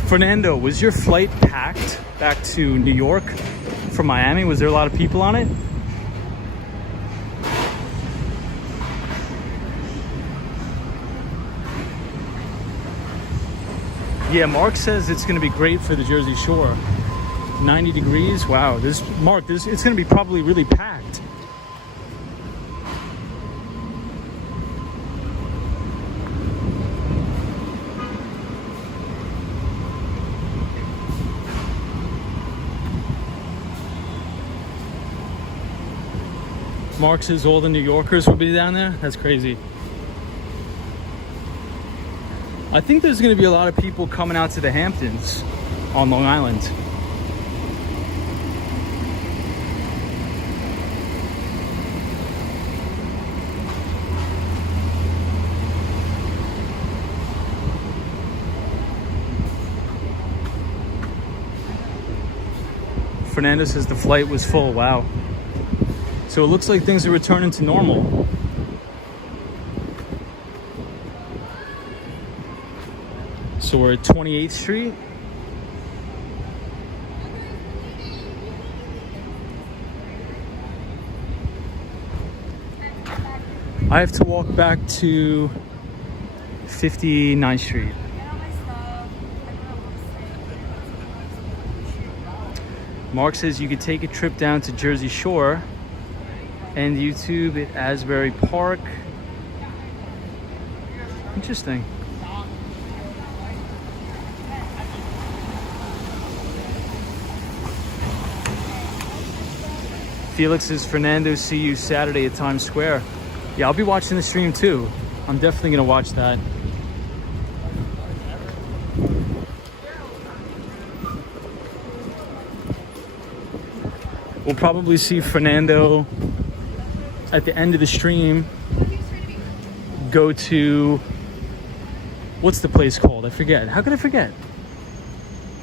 Fernando, was your flight packed back to New York from Miami? Was there a lot of people on it? Yeah, Mark says it's going to be great for the Jersey Shore. 90 degrees. Wow, it's going to be probably really packed. Mark says all the New Yorkers will be down there. That's crazy. I think there's going to be a lot of people coming out to the Hamptons on Long Island. Fernando says the flight was full. Wow. So it looks like things are returning to normal. So we're at 28th Street. I have to walk back to 59th Street. Get all my stuff. I don't know what's Mark says you could take a trip down to Jersey Shore and YouTube at Asbury Park. Interesting. Felix says, Fernando, see you Saturday at Times Square. Yeah, I'll be watching the stream too. I'm definitely gonna watch that. We'll probably see Fernando at the end of the stream go to, what's the place called? I forget. How could I forget?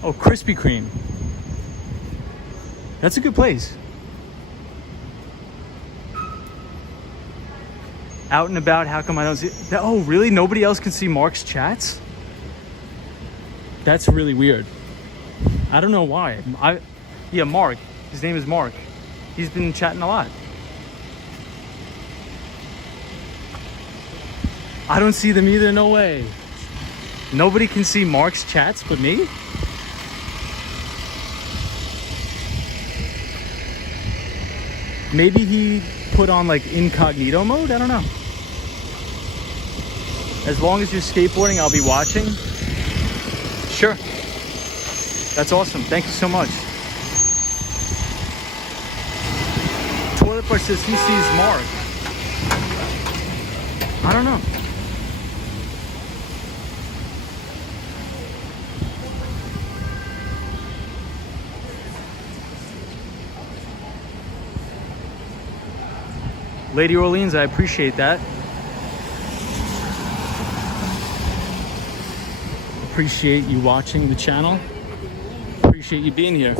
Oh, Krispy Kreme. That's a good place. Out and about, how come I don't see? Oh, really? Nobody else can see Mark's chats? That's really weird. I don't know why. Yeah, Mark. His name is Mark. He's been chatting a lot. I don't see them either, no way. Nobody can see Mark's chats but me? Maybe he put on like incognito mode? I don't know. As long as you're skateboarding, I'll be watching. Sure. That's awesome. Thank you so much. Toilet Brush says he sees Mark. I don't know. Lady Orleans, I appreciate that. Appreciate you watching the channel. Appreciate you being here.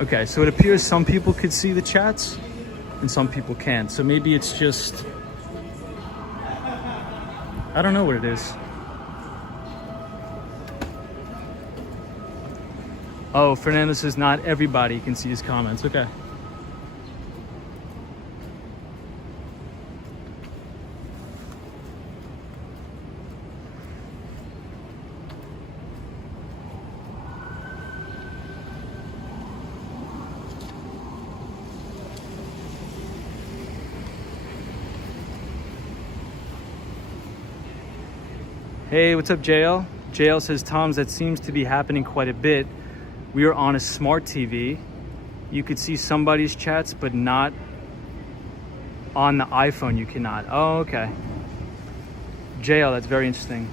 Okay, so it appears some people could see the chats and some people can't. So maybe it's just, I don't know what it is. Oh, Fernando says not everybody can see his comments. Okay. Hey, what's up, JL? JL says, Toms, that seems to be happening quite a bit. We are on a smart TV. You could see somebody's chats, but not on the iPhone. You cannot. Oh, okay. JL, that's very interesting.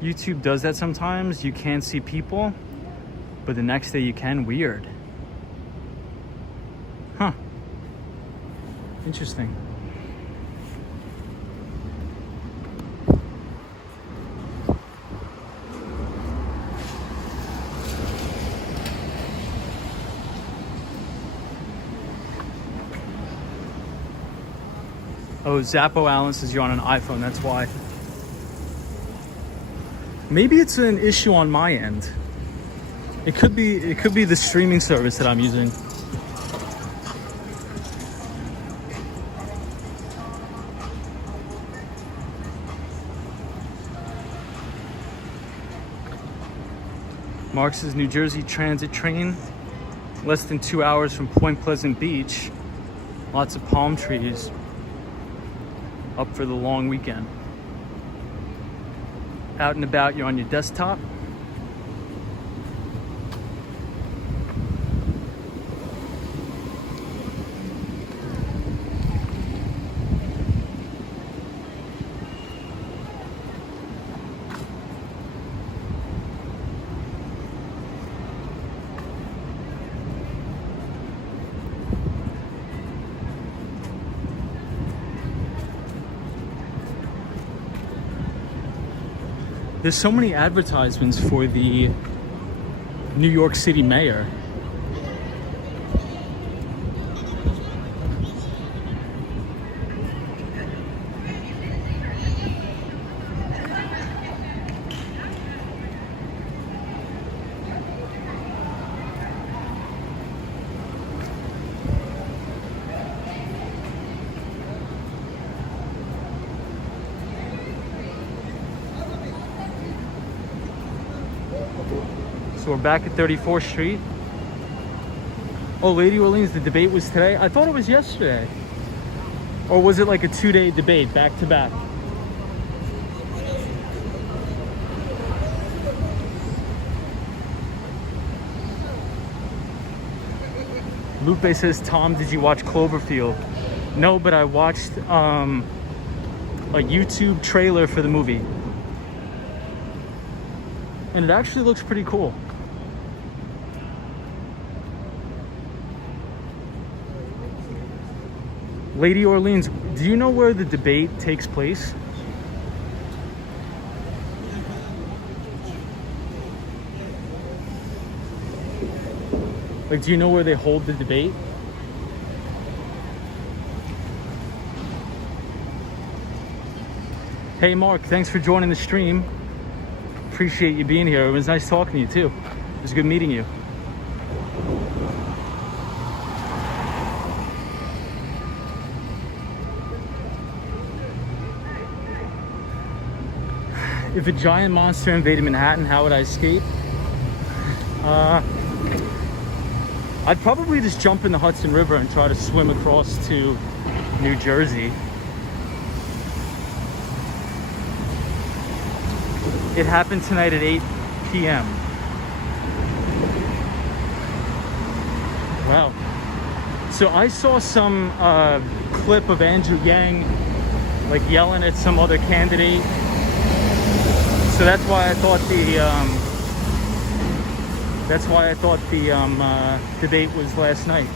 YouTube does that sometimes. You can't see people, but the next day you can. Weird. Huh. Interesting. Oh, Zappo Allen says you're on an iPhone, that's why. Maybe it's an issue on my end. It could be the streaming service that I'm using. Mark says New Jersey Transit train, less than 2 hours from Point Pleasant Beach. Lots of palm trees. Up for the long weekend. Out and about, you're on your desktop. There's so many advertisements for the New York City mayor. So we're back at 34th Street. Oh, Lady Orleans, the debate was today? I thought it was yesterday. Or was it like a 2-day debate, back to back? Lupe says, Tom, did you watch Cloverfield? No, but I watched a YouTube trailer for the movie. And it actually looks pretty cool. Lady Orleans, do you know where the debate takes place? Like, do you know where they hold the debate? Hey Mark, thanks for joining the stream. Appreciate you being here. It was nice talking to you too. It was good meeting you. If a giant monster invaded Manhattan, how would I escape? I'd probably just jump in the Hudson River and try to swim across to New Jersey. It happened tonight at 8 p.m. Wow. So I saw some clip of Andrew Yang like yelling at some other candidate. So that's why I thought the debate was last night.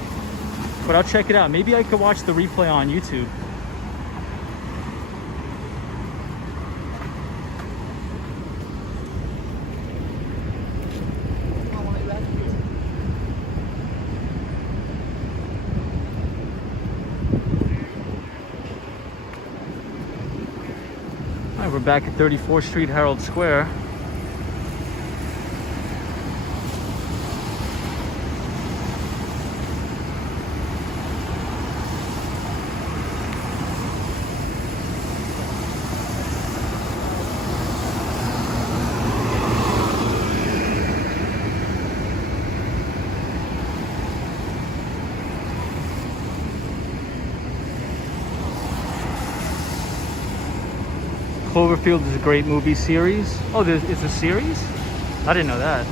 But I'll check it out. Maybe I could watch the replay on YouTube. All right, we're back at 34th Street, Herald Square. Cloverfield is a great movie series. Oh, it's a series? I didn't know that.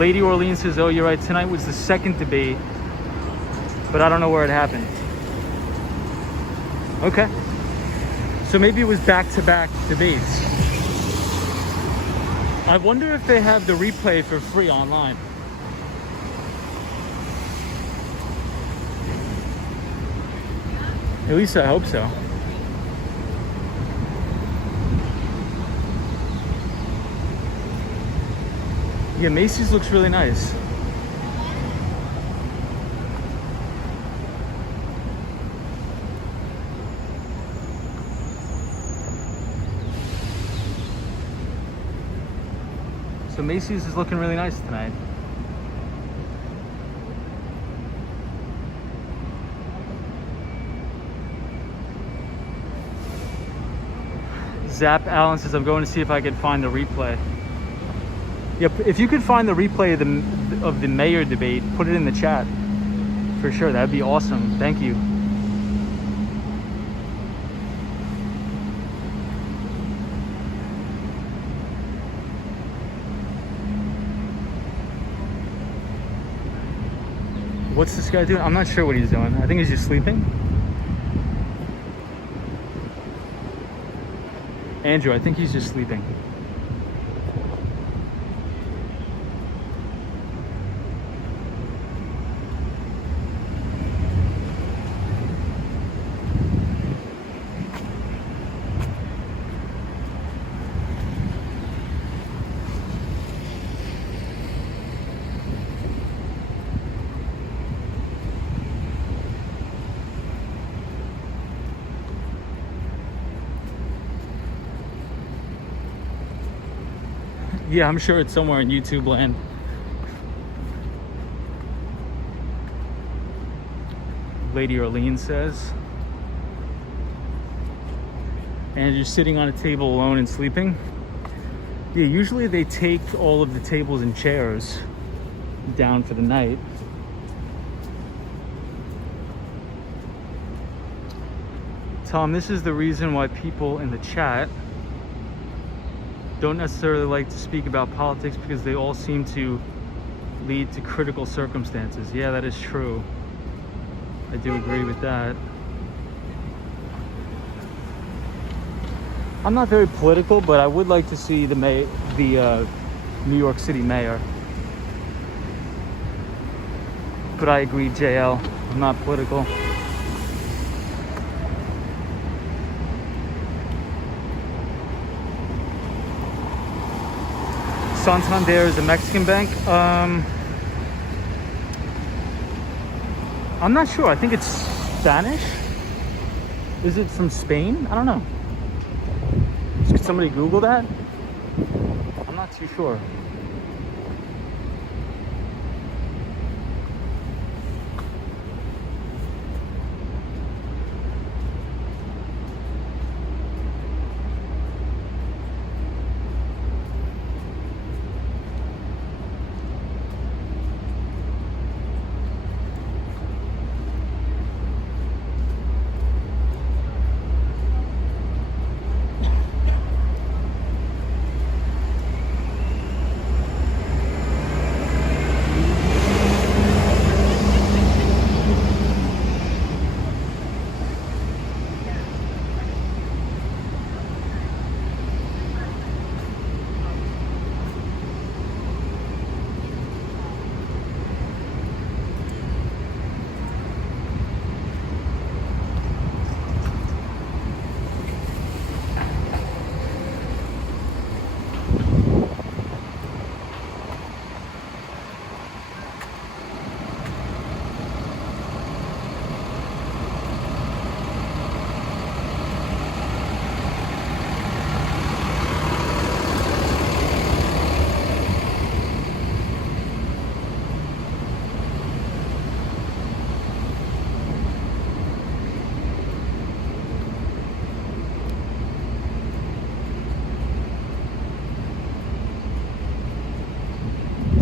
Lady Orleans says, oh, you're right. Tonight was the second debate, but I don't know where it happened. Okay. So maybe it was back-to-back debates. I wonder if they have the replay for free online. At least I hope so. Yeah, Macy's looks really nice. So Macy's is looking really nice tonight. Zap Allen says, I'm going to see if I can find the replay. Yep, if you could find the replay of the mayor debate, put it in the chat. For sure, that'd be awesome. Thank you. What's this guy doing? I'm not sure what he's doing. I think he's just sleeping. Andrew, I think he's just sleeping. Yeah, I'm sure it's somewhere in YouTube land. Lady Arlene says. And you're sitting on a table alone and sleeping. Yeah, usually they take all of the tables and chairs down for the night. Tom, this is the reason why people in the chat don't necessarily like to speak about politics, because they all seem to lead to critical circumstances. Yeah, that is true. I do agree with that. I'm not very political, but I would like to see the New York City mayor. But I agree, JL, I'm not political. Santander is a Mexican bank. I'm not sure. I think it's Spanish. Is it from Spain? I don't know. Could somebody Google that? I'm not too sure.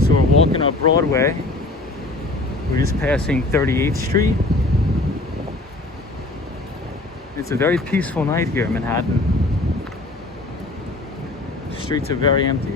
So we're walking up Broadway. We're just passing 38th Street. It's a very peaceful night here in Manhattan. The streets are very empty.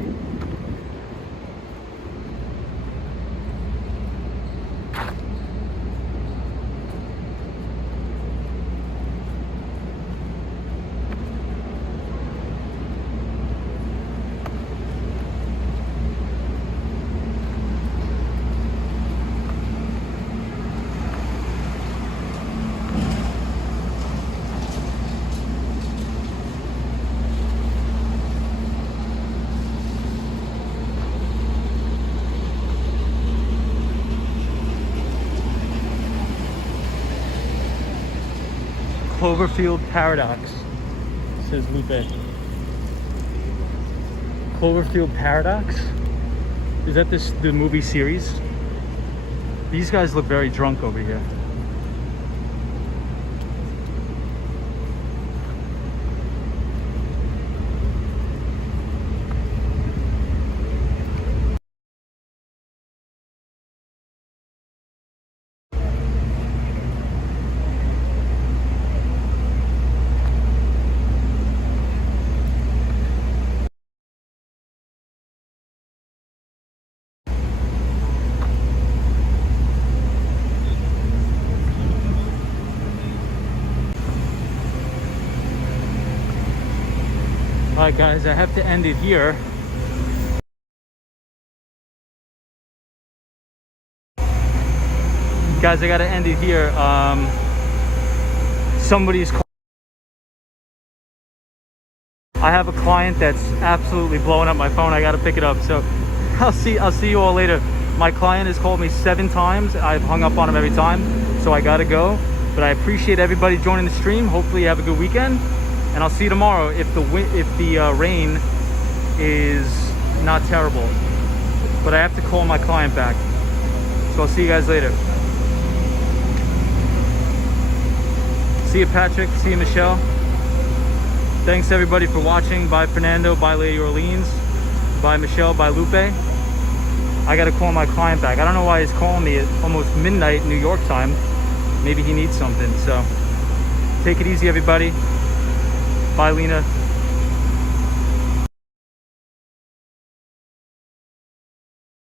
Cloverfield Paradox, says Lupe. Cloverfield Paradox? Is that the movie series? These guys look very drunk over here. Alright guys, I have to end it here. Guys, I gotta end it here. Somebody's call. I have a client that's absolutely blowing up my phone. I gotta pick it up. So I'll see you all later. My client has called me 7 times. I've hung up on him every time, so I gotta go. But I appreciate everybody joining the stream. Hopefully you have a good weekend. And I'll see you tomorrow if the rain is not terrible. But I have to call my client back. So I'll see you guys later. See you, Patrick. See you, Michelle. Thanks everybody for watching. Bye, Fernando. Bye, Lady Orleans. Bye, Michelle. Bye, Lupe. I gotta call my client back. I don't know why he's calling me at almost midnight New York time. Maybe he needs something. So take it easy, everybody. Bye, Lena.